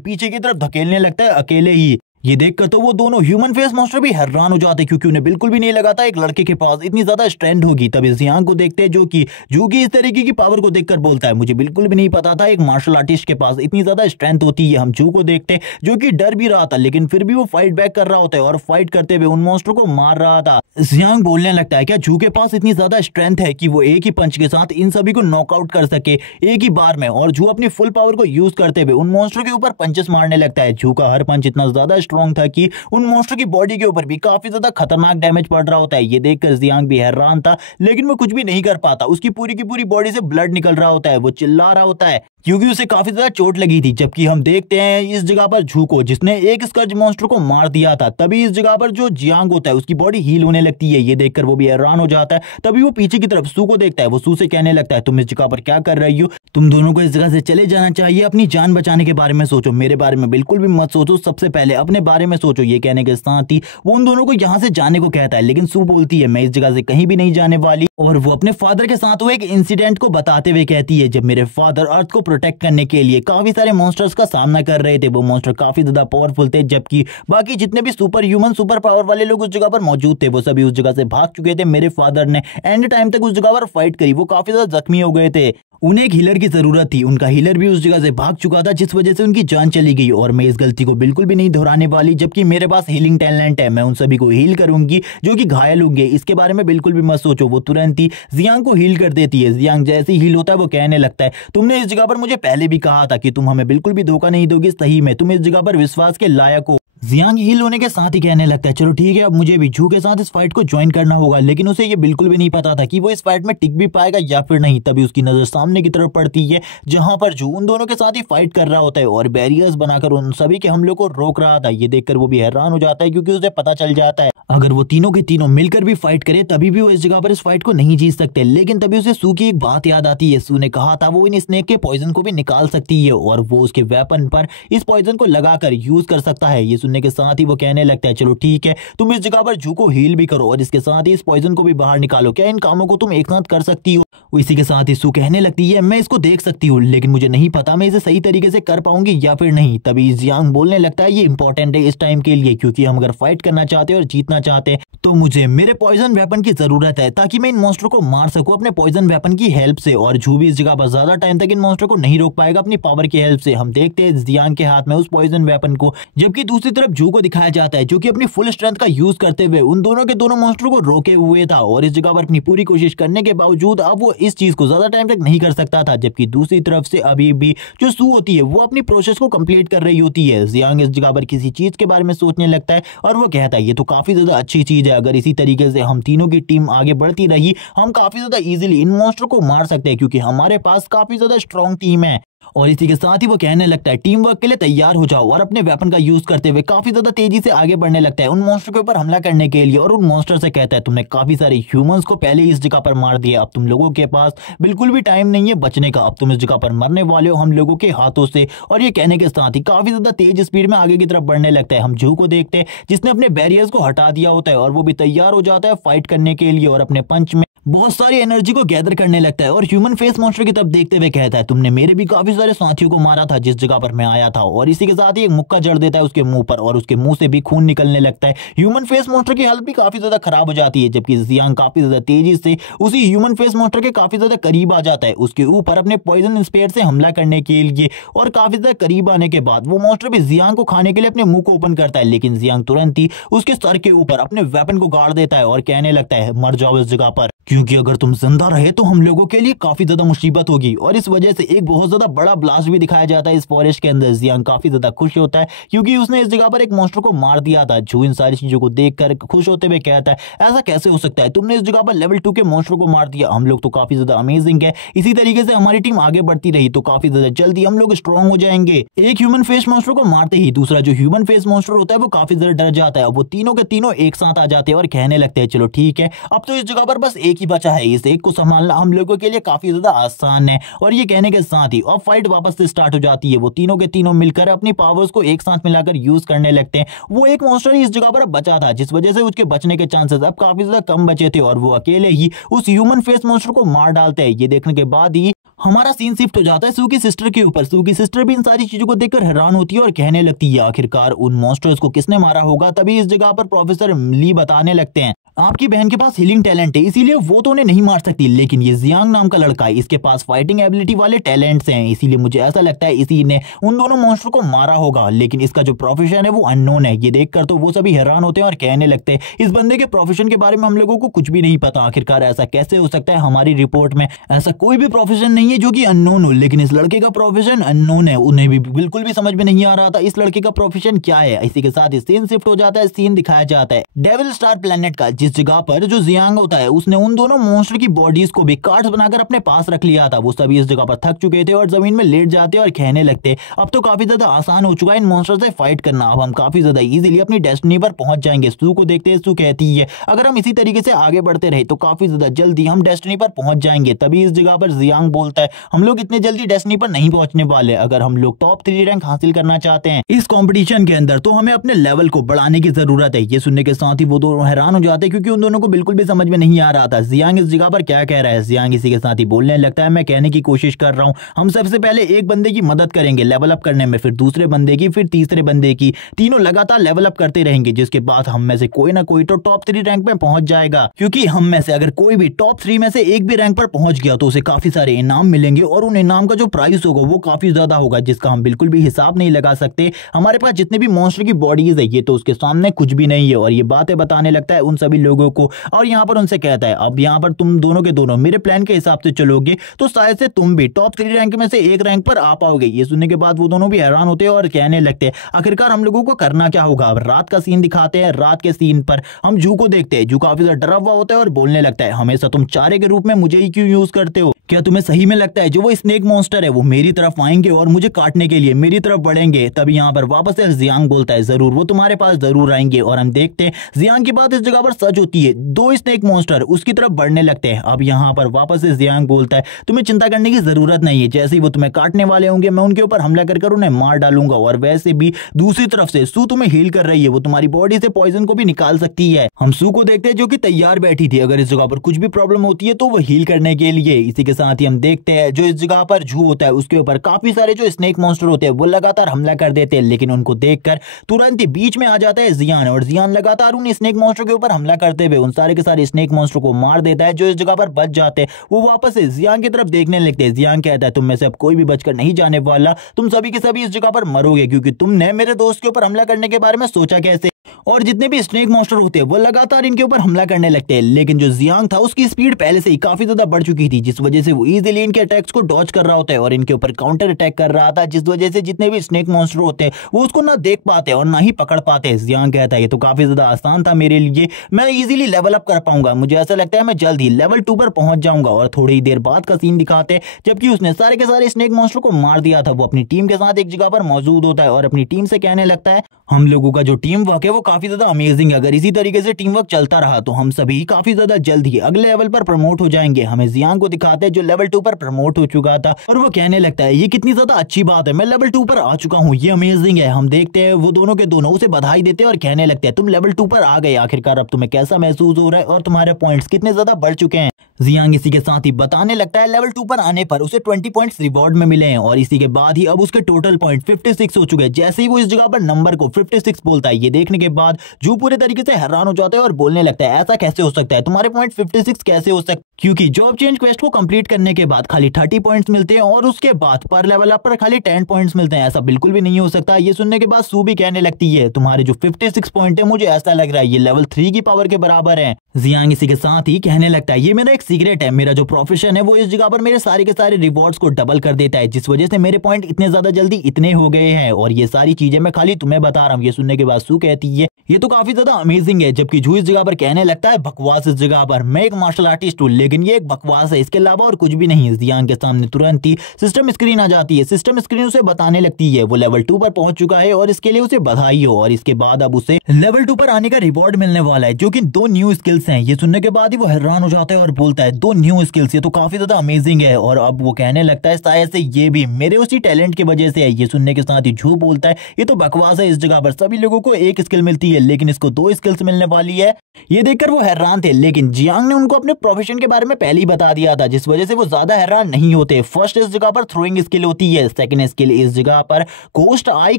पीछे की तरफ धकेलने लगता है अकेले ही। ये देखकर तो वो दोनों ह्यूमन फेस मॉन्स्टर भी हैरान हो जाते क्योंकि उन्हें बिल्कुल भी नहीं लगा था एक लड़के के पास इतनी ज्यादा स्ट्रेंथ होगी। तभी जियांग को देखते हैं जो कि जू की इस तरीके की पावर को देखकर बोलता है मुझे बिल्कुल भी नहीं पता था एक मार्शल आर्टिस्ट के पास इतनी ज्यादा स्ट्रेंथ होती है। हम जू को देखते जो कि डर भी रहा था लेकिन फिर भी वो फाइट बैक कर रहा होता है और फाइट करते हुए उन मॉन्स्टर को मार रहा था। जियांग बोलने लगता है क्या जू के पास इतनी ज्यादा स्ट्रेंथ है कि वो एक ही पंच के साथ इन सभी को नॉकआउट कर सके एक ही बार में। और जू अपनी फुल पावर को यूज करते हुए उन मॉन्स्टर के ऊपर पंचेस मारने लगता है। जू का हर पंच इतना ज्यादा स्ट्रॉन्ग था कि उन मॉन्स्टर की बॉडी के ऊपर भी काफी ज्यादा खतरनाक डैमेज पड़ रहा होता है। ये देखकर जियांग भी हैरान था लेकिन वो कुछ भी नहीं कर पाता। उसकी पूरी की पूरी बॉडी से ब्लड निकल रहा होता है, वो चिल्ला रहा होता है क्योंकि उसे काफी ज्यादा चोट लगी थी। जबकि हम देखते हैं इस जगह पर जू को जिसने एक स्कर्ज मॉन्स्टर को मार दिया था। तभी इस जगह पर जो जियांग होता है उसकी बॉडी हील होने लगती है। ये देखकर वो भी हैरान हो जाता है। तभी वो पीछे की तरफ सू को देखता है। वो सू से कहने लगता है तुम इस जगह पर क्या कर रही हो, तुम दोनों को इस जगह से चले जाना चाहिए, अपनी जान बचाने के बारे में सोचो, मेरे बारे में बिल्कुल भी मत सोचो, सबसे पहले अपने बारे में सोचो। ये कहने के साथ ही वो उन दोनों को यहाँ से जाने को कहता है लेकिन सू बोलती है मैं इस जगह से कहीं भी नहीं जाने वाली। और वो अपने फादर के साथ हुए एक इंसिडेंट को बताते हुए कहती है जब मेरे फादर अर्थ को प्रोटेक्ट करने के लिए काफी सारे मॉन्स्टर्स का सामना कर रहे थे, वो मॉन्स्टर काफी ज्यादा पावरफुल थे, जबकि बाकी जितने भी सुपर ह्यूमन सुपर पावर वाले लोग उस जगह पर मौजूद थे वो सभी उस जगह से भाग चुके थे। मेरे फादर ने एंड टाइम तक उस जगह पर फाइट करी, वो काफी ज्यादा जख्मी हो गए थे, उन्हें एक हीलर की जरूरत थी, उनका हीलर भी उस जगह से भाग चुका था जिस वजह से उनकी जान चली गई। और मैं इस गलती को बिल्कुल भी नहीं दोहराने वाली, जबकि मेरे पास हीलिंग टैलेंट है, मैं उन सभी को हील करूंगी जो कि घायल होंगे, इसके बारे में बिल्कुल भी मत सोचो। वो तुरंत ही जियांग को हील कर देती है। जियांग जैसे ही हील होता है वो कहने लगता है तुमने इस जगह पर मुझे पहले भी कहा था कि तुम हमें बिल्कुल भी धोखा नहीं दोगे, सही में तुम इस जगह पर विश्वास के लायक हो। जियांग हील होने के साथ ही कहने लगता है चलो ठीक है अब मुझे भी जू के साथ इस फाइट को ज्वाइन करना होगा। लेकिन उसे ये बिल्कुल भी नहीं पता था कि वो इस फाइट में टिक भी पाएगा या फिर नहीं। तभी उसकी नजर सामने की तरफ पड़ती है जहां पर जू उन दोनों के साथ ही फाइट कर रहा होता है और बैरियर्स बनाकर उन सभी के हमलों को रोक रहा था। ये देखकर वो भी हैरान हो जाता है क्योंकि उसे पता चल जाता है अगर वो तीनों के तीनों मिलकर भी फाइट करे तभी भी वो इस जगह पर इस फाइट को नहीं जीत सकते। लेकिन तभी उसे सू की एक बात याद आती है। सू ने कहा था वो इन स्नेक के पॉइजन को भी निकाल सकती है और वो उसके वेपन पर इस पॉइजन को लगाकर यूज कर सकता है। ये सुनने के साथ ही वो कहने लगता है चलो ठीक है तुम इस जगह पर जू को हील भी करो और इसके साथ ही इस पॉइजन को भी बाहर निकालो, क्या इन कामों को तुम एक साथ कर सकती हो। इसी के साथ ही सू कहने लगती है मैं इसको देख सकती हूँ लेकिन मुझे नहीं पता मैं इसे सही तरीके से कर पाऊंगी या फिर नहीं। तभी जियांग बोलने लगता है ये इंपॉर्टेंट है इस टाइम के लिए, क्योंकि हम अगर फाइट करना चाहते हैं और जीतना जीतना चाहते हैं तो मुझे मेरे पॉइजन वेपन की जरूरत है ताकि मैं इन मॉन्स्टर को मार सकूं अपने पॉइजन वेपन की हेल्प से। और जू भी इस जगह पर ज्यादा टाइम तक इन मॉन्स्टर को नहीं रोक पाएगा अपनी पावर की हेल्प से। हम देखते हैं जियांग के हाथ में उस पॉइजन वेपन को, जबकि दूसरी तरफ जू को दिखाया जाता है जो कि अपनी फुल स्ट्रेंथ का यूज करते हुए उन दोनों के दोनों मॉन्स्टर को रोके हुए था। और इस जगह पर अपनी पूरी कोशिश करने के बावजूद अब वो इस चीज को ज्यादा टाइम तक नहीं कर सकता था, जबकि दूसरी तरफ से अभी भी जो सू होती है वो अपनी प्रोसेस को कंप्लीट कर रही होती है। जियांग इस जगह पर किसी चीज के बारे में सोचने लगता है और वो कहता है ये तो काफी ज्यादा अच्छी चीज है, अगर इसी तरीके से हम तीनों की टीम आगे बढ़ती रही हम काफी ज्यादा इजीली इन मॉन्स्टर को मार सकते हैं क्योंकि हमारे पास काफी ज्यादा स्ट्रॉन्ग टीम है। और इसी के साथ ही वो कहने लगता है टीम वर्क के लिए तैयार हो जाओ और अपने वेपन का यूज करते हुए काफी ज्यादा तेजी से आगे बढ़ने लगता है उन मॉन्स्टर के ऊपर हमला करने के लिए। और उन मॉन्स्टर से कहता है तुमने काफी सारे ह्यूमंस को पहले इस जगह पर मार दिया, अब तुम लोगों के पास बिल्कुल भी टाइम नहीं है बचने का, अब तुम इस जगह पर मरने वाले हो हम लोगों के हाथों से। और ये कहने के साथ ही काफी ज्यादा तेज स्पीड में आगे की तरफ बढ़ने लगता है। हम जू को देखते हैं जिसने अपने बैरियर्स को हटा दिया होता है और वो भी तैयार हो जाता है फाइट करने के लिए और अपने पंच में बहुत सारी एनर्जी को गैदर करने लगता है। और ह्यूमन फेस मॉन्स्टर की तरफ देखते हुए कहता है तुमने मेरे भी काफी सारे साथियों को मारा था जिस जगह पर मैं आया था। और इसी के साथ ही एक मुक्का जड़ देता है उसके मुंह पर और उसके मुंह से भी खून निकलने लगता है। ह्यूमन फेस मॉन्स्टर की हालत भी काफी ज्यादा खराब हो जाती है, जबकि जियांग काफी ज्यादा तेजी से उसी ह्यूमन फेस मॉन्स्टर के काफी ज्यादा करीब आ जाता है उसके ऊपर अपने पॉइजन स्पेयर से हमला करने के लिए। और काफी ज्यादा करीब आने के बाद वो मॉन्स्टर भी जियांग को खाने के लिए अपने मुंह को ओपन करता है, लेकिन जियांग तुरंत ही उसके सर के ऊपर अपने वेपन को गाड़ देता है और कहने लगता है मर जाओ इस जगह पर, क्योंकि अगर तुम जिंदा रहे तो हम लोगों के लिए काफी ज्यादा मुसीबत होगी। और इस वजह से एक बहुत ज्यादा बड़ा ब्लास्ट भी दिखाया जाता है इस फॉरेस्ट के अंदर। जियांग काफी ज्यादा खुश होता है क्योंकि उसने इस जगह पर एक मॉन्स्टर को मार दिया था। जो इन सारी चीजों को देखकर खुश होते हुए कहता है ऐसा कैसे हो सकता है, तुमने इस जगह पर लेवल 2 के मॉन्स्टर को मार दिया, हम लोग तो काफी ज्यादा अमेजिंग है। इसी तरीके से हमारी टीम आगे बढ़ती रही तो काफी ज्यादा जल्दी हम लोग स्ट्रॉन्ग हो जाएंगे। एक ह्यूमन फेस मॉन्स्टर को मारते ही दूसरा जो ह्यूमन फेस मॉन्स्टर होता है वो काफी ज्यादा डर जाता है। वो तीनों के तीनों एक साथ आ जाते हैं और कहने लगते हैं चलो ठीक है अब तो इस जगह पर बस एक ही बचा है, इस एक को संभालना हम लोगों के लिए काफी ज्यादा आसान है। और ये कहने के साथ ही अब फाइट वापस से स्टार्ट हो जाती है। वो तीनों के तीनों मिलकर अपनी पावर्स को एक साथ मिलाकर यूज करने लगते हैं। वो एक मॉन्स्टर ही इस जगह पर बचा था जिस वजह से उसके बचने के चांसेस अब काफी ज्यादा कम बचे थे और वो अकेले ही उस ह्यूमन फेस मॉन्स्टर को मार डालते हैं। ये देखने के बाद ही हमारा सीन शिफ्ट हो जाता है सू की सिस्टर के ऊपर। सू की सिस्टर भी इन सारी चीजों को देखकर हैरान होती है और कहने लगती है आखिरकार उन मॉन्स्टर्स को किसने मारा होगा। तभी इस जगह पर प्रोफेसर ली बताने लगते हैं आपकी बहन के पास हीलिंग टैलेंट है इसीलिए वो तो उन्हें नहीं मार सकती, लेकिन ये जियांग नाम का लड़का है इसके पास फाइटिंग एबिलिटी वाले टैलेंट्स हैं, इसीलिए मुझे ऐसा लगता है इसी ने उन दोनों मॉन्स्टर को मारा होगा। लेकिन इसका जो प्रोफेशन है वो अननोन है। ये देखकर तो वो सभी हैरान होते हैं और कहने लगते हैं इस बंदे के प्रोफेशन के बारे में हम लोगों को कुछ भी नहीं पता, आखिरकार ऐसा कैसे हो सकता है। हमारी रिपोर्ट में ऐसा कोई भी प्रोफेशन नहीं है जो कि अननोन हो, लेकिन इस लड़के का प्रोफेशन अननोन है। उन्हें भी बिल्कुल भी समझ में नहीं आ रहा था इस लड़के का प्रोफेशन क्या है। इसी के साथ सीन शिफ्ट हो जाता है, सीन दिखाया जाता है डेविल स्टार प्लेनेट का, जिस जगह पर जो जियांग होता है उसने उन दोनों मॉन्स्टर की बॉडीज को भी कार्ड्स बनाकर अपने पास रख लिया था। वो सभी इस जगह पर थक चुके थे और जमीन में लेट जाते और कहने लगते अब तो काफी ज्यादा आसान हो चुका है इन मॉन्स्टर से फाइट करना, अब हम काफी ज्यादा इजीली अपनी डेस्टिनी पर पहुंच जाएंगे। सू को देखते हैं, सू कहती है अगर हम इसी तरीके से आगे बढ़ते रहे तो काफी ज्यादा जल्दी हम डेस्टिनी पर पहुंच जाएंगे। तभी इस जगह पर जियांग बोलता है हम लोग इतने जल्दी डेस्टिनी पर नहीं पहुंचने वाले, अगर हम लोग टॉप 3 रैंक हासिल करना चाहते हैं इस कंपटीशन के अंदर तो हमें अपने लेवल को बढ़ाने की जरूरत है। ये सुनने के साथ ही वो दोनों हैरान हो जाते हैं क्योंकि उन दोनों को बिल्कुल भी समझ में नहीं आ रहा था जियांग इस जगह पर क्या कह रहा है। जियांग इसी के साथ ही बोलने लगता है मैं कहने की कोशिश कर रहा हूं हम सबसे पहले एक बंदे की मदद करेंगे लेवल अप करने में, फिर दूसरे बंदे की, फिर तीसरे बंदे की, तीनों लगातार लेवल अप करते रहेंगे जिसके बाद हम में से कोई ना कोई तो टॉप 3 रैंक में पहुंच जाएगा। क्योंकि हम में से अगर कोई भी टॉप 3 में से एक भी रैंक पर पहुंच गया तो उसे काफी सारे इनाम मिलेंगे और उन इनाम का जो प्राइस होगा वो काफी ज्यादा होगा जिसका हम बिल्कुल भी हिसाब नहीं लगा सकते। हमारे पास जितने भी मॉन्स्टर की बॉडीज है ये तो उसके सामने कुछ भी नहीं है। और ये बातें बताने लगता है उन सभी लोगों को और यहाँ पर उनसे कहता है अब यहाँ पर तुम दोनों के दोनों मेरे प्लान के हिसाब से चलोगे तो शायद से तुम भी टॉप 3 रैंक में से एक रैंक पर आ पाओगे। ये सुनने के बाद वो दोनों भी हैरान होते हैं और कहने लगते हैं आखिरकार हम लोगों को करना क्या होगा। अब रात का सीन दिखाते हैं। रात के सीन पर हम जू को देखते हैं। जू काफी ज्यादा डरा हुआ होता है और बोलने लगता है हमेशा तुम चारे के रूप में मुझे ही क्यों यूज करते हो, क्या तुम्हें सही में लगता है जो वो स्नेक मॉन्स्टर है वो मेरी तरफ आएंगे और मुझे काटने के लिए मेरी तरफ बढ़ेंगे। तभी यहाँ पर वापस से जियांग बोलता है जरूर वो तुम्हारे पास जरूर आएंगे। और हम देखते हैं जियांग की बात इस जगह पर सच होती है, 2 स्नेक मॉन्स्टर उसकी तरफ बढ़ने लगते हैं। अब यहाँ पर वापस से जियांग बोलता है तुम्हें चिंता करने की जरूरत नहीं है, जैसे ही वो तुम्हें काटने वाले होंगे मैं उनके ऊपर हमला कर उन्हें मार डालूंगा। और वैसे भी दूसरी तरफ से सू तुम्हें हील कर रही है, वो तुम्हारी बॉडी से पॉइजन को भी निकाल सकती है। हम सू को देखते हैं जो कि तैयार बैठी थी, अगर इस जगह पर कुछ भी प्रॉब्लम होती है तो वो हील करने के लिए। इसी के के साथ ही हम देखते हैं जो इस जगह पर जू होता है उसके ऊपर काफी सारे जो स्नेक मॉन्स्टर होते हैं वो लगातार हमला कर देते हैं, लेकिन उनको देखकर तुरंत ही बीच में आ जाता है जियान, और जियान लगातार उन स्नेक मॉन्स्टर के ऊपर हमला करते हुए उन सारे के सारे स्नेक मॉन्स्टर को मार देता है। जो इस जगह पर बच जाते हैं वो वापस से जियान की तरफ देखने लगते हैं। जियान कहता है तुम में से अब कोई भी बचकर नहीं जाने वाला, तुम सभी के सभी इस जगह पर मरोगे क्योंकि तुमने मेरे दोस्त के ऊपर हमला करने के बारे में सोचा कैसे। और जितने भी स्नेक मॉन्स्टर होते हैं वो लगातार इनके ऊपर हमला करने लगते हैं, लेकिन जो जियांग था उसकी स्पीड पहले से ही काफी ज्यादा बढ़ चुकी थी, जिस वजह से वो इजीली इनके अटैक्स को डॉज कर रहा होता है और इनके ऊपर काउंटर अटैक कर रहा था, जिस वजह से जितने भी स्नेक मॉन्स्टर होते हैं वो उसको ना देख पाते और ना ही पकड़ पाते। जियांग कहता है ये तो काफी ज्यादा आसान था मेरे लिए, मैं इजीली लेवल अप कर पाऊंगा, मुझे ऐसा लगता है मैं जल्द ही लेवल 2 पर पहुंच जाऊंगा। और थोड़ी ही देर बाद का सीन दिखाते जबकि उसने सारे के सारे स्नेक मॉन्स्टर को मार दिया था। वो अपनी टीम के साथ एक जगह पर मौजूद होता है और अपनी टीम से कहने लगता है हम लोगों का जो टीम वर्क है वो काफी ज्यादा अमेजिंग है, अगर इसी तरीके से टीम वर्क चलता रहा तो हम सभी काफी ज्यादा जल्द ही अगले लेवल पर प्रमोट हो जाएंगे। हमें जियांग को दिखाते हैं जो लेवल 2 पर प्रमोट हो चुका था और वो कहने लगता है ये कितनी ज्यादा अच्छी बात है, मैं लेवल 2 पर आ चुका हूँ, ये अमेजिंग है। हम देखते हैं वो दोनों के दोनों उसे बधाई देते हैं और कहने लगते हैं तुम लेवल 2 पर आ गए, आखिरकार अब तुम्हें कैसा महसूस हो रहा है और तुम्हारे पॉइंट्स कितने ज्यादा बढ़ चुके हैं। जियांग इसी के साथ ही बताने लगता है लेवल 2 पर आने पर उसे 20 पॉइंट्स रिवॉर्ड में मिले हैं और इसी के बाद ही अब उसके टोटल पॉइंट 56 हो चुके हैं। जैसे ही वो इस जगह पर नंबर को 56 बोलता है, ये देखने के बाद जू पूरे तरीके से हैरान हो जाता है और बोलने लगता है ऐसा कैसे हो सकता है, तुम्हारे पॉइंट 56 कैसे हो सकता है, क्योंकि जॉब चेंज क्वेस्ट को कंप्लीट करने के बाद खाली 30 पॉइंट्स मिलते हैं और उसके बाद पर लेवल अप पर खाली 10 पॉइंट्स मिलते हैं, ऐसा बिल्कुल भी नहीं हो सकता। ये सुनने के बाद सू भी कहने लगती है तुम्हारे जो 56 पॉइंट है मुझे ऐसा लग रहा है ये लेवल 3 की पावर के बराबर है। जियांग इसी के साथ ही कहने लगता है ये मेरा एक सीक्रेट है, मेरा जो प्रोफेशन है वो इस जगह पर मेरे सारे के सारे रिवॉर्ड्स को डबल कर देता है, जिस वजह से मेरे पॉइंट इतने ज्यादा जल्दी इतने हो गए हैं और ये सारी चीजें मैं खाली तुम्हें बता रहा हूँ। ये सुनने के बाद सू कहती है ये तो काफी ज्यादा अमेजिंग है, जबकि जू इस जगह पर कहने लगता है बकवास, इस जगह पर मैं एक मार्शल आर्टिस्ट हूँ लेकिन ये एक बकवास है, इसके अलावा और कुछ भी नहीं है। जियांग के सामने तुरंत ही सिस्टम स्क्रीन आ जाती है, सिस्टम स्क्रीन उसे बताने लगती है वो लेवल 2 पर पहुंच चुका है और इसके लिए उसे बधाई हो और इसके बाद अब उसे लेवल 2 पर आने का रिवॉर्ड मिलने वाला है जो कि 2 न्यू स्किल्स हैं। ये सुनने के बाद ही वो हैरान हो जाता है और बोलता है 2 न्यू स्किल्स, ये तो काफी ज्यादा अमेजिंग है। और अब वो कहने लगता है शायद से ये भी मेरे उसी टैलेंट की वजह से है। ये सुनने के साथ ही झू बोलता है ये तो बकवास है, इस जगह पर सभी लोगों को एक स्किल मिलती है लेकिन इसको 2 स्किल्स मिलने वाली है। ये देखकर वो हैरान थे, लेकिन जियांग ने उनको अपने प्रोफेशन के बारे में पहले ही बता दिया था, जिस वजह से वो ज्यादा हैरान नहीं होते। फर्स्ट इस जगह पर थ्रोइंग स्किल होती है, सेकंड स्किल इस जगह पर कोस्ट आई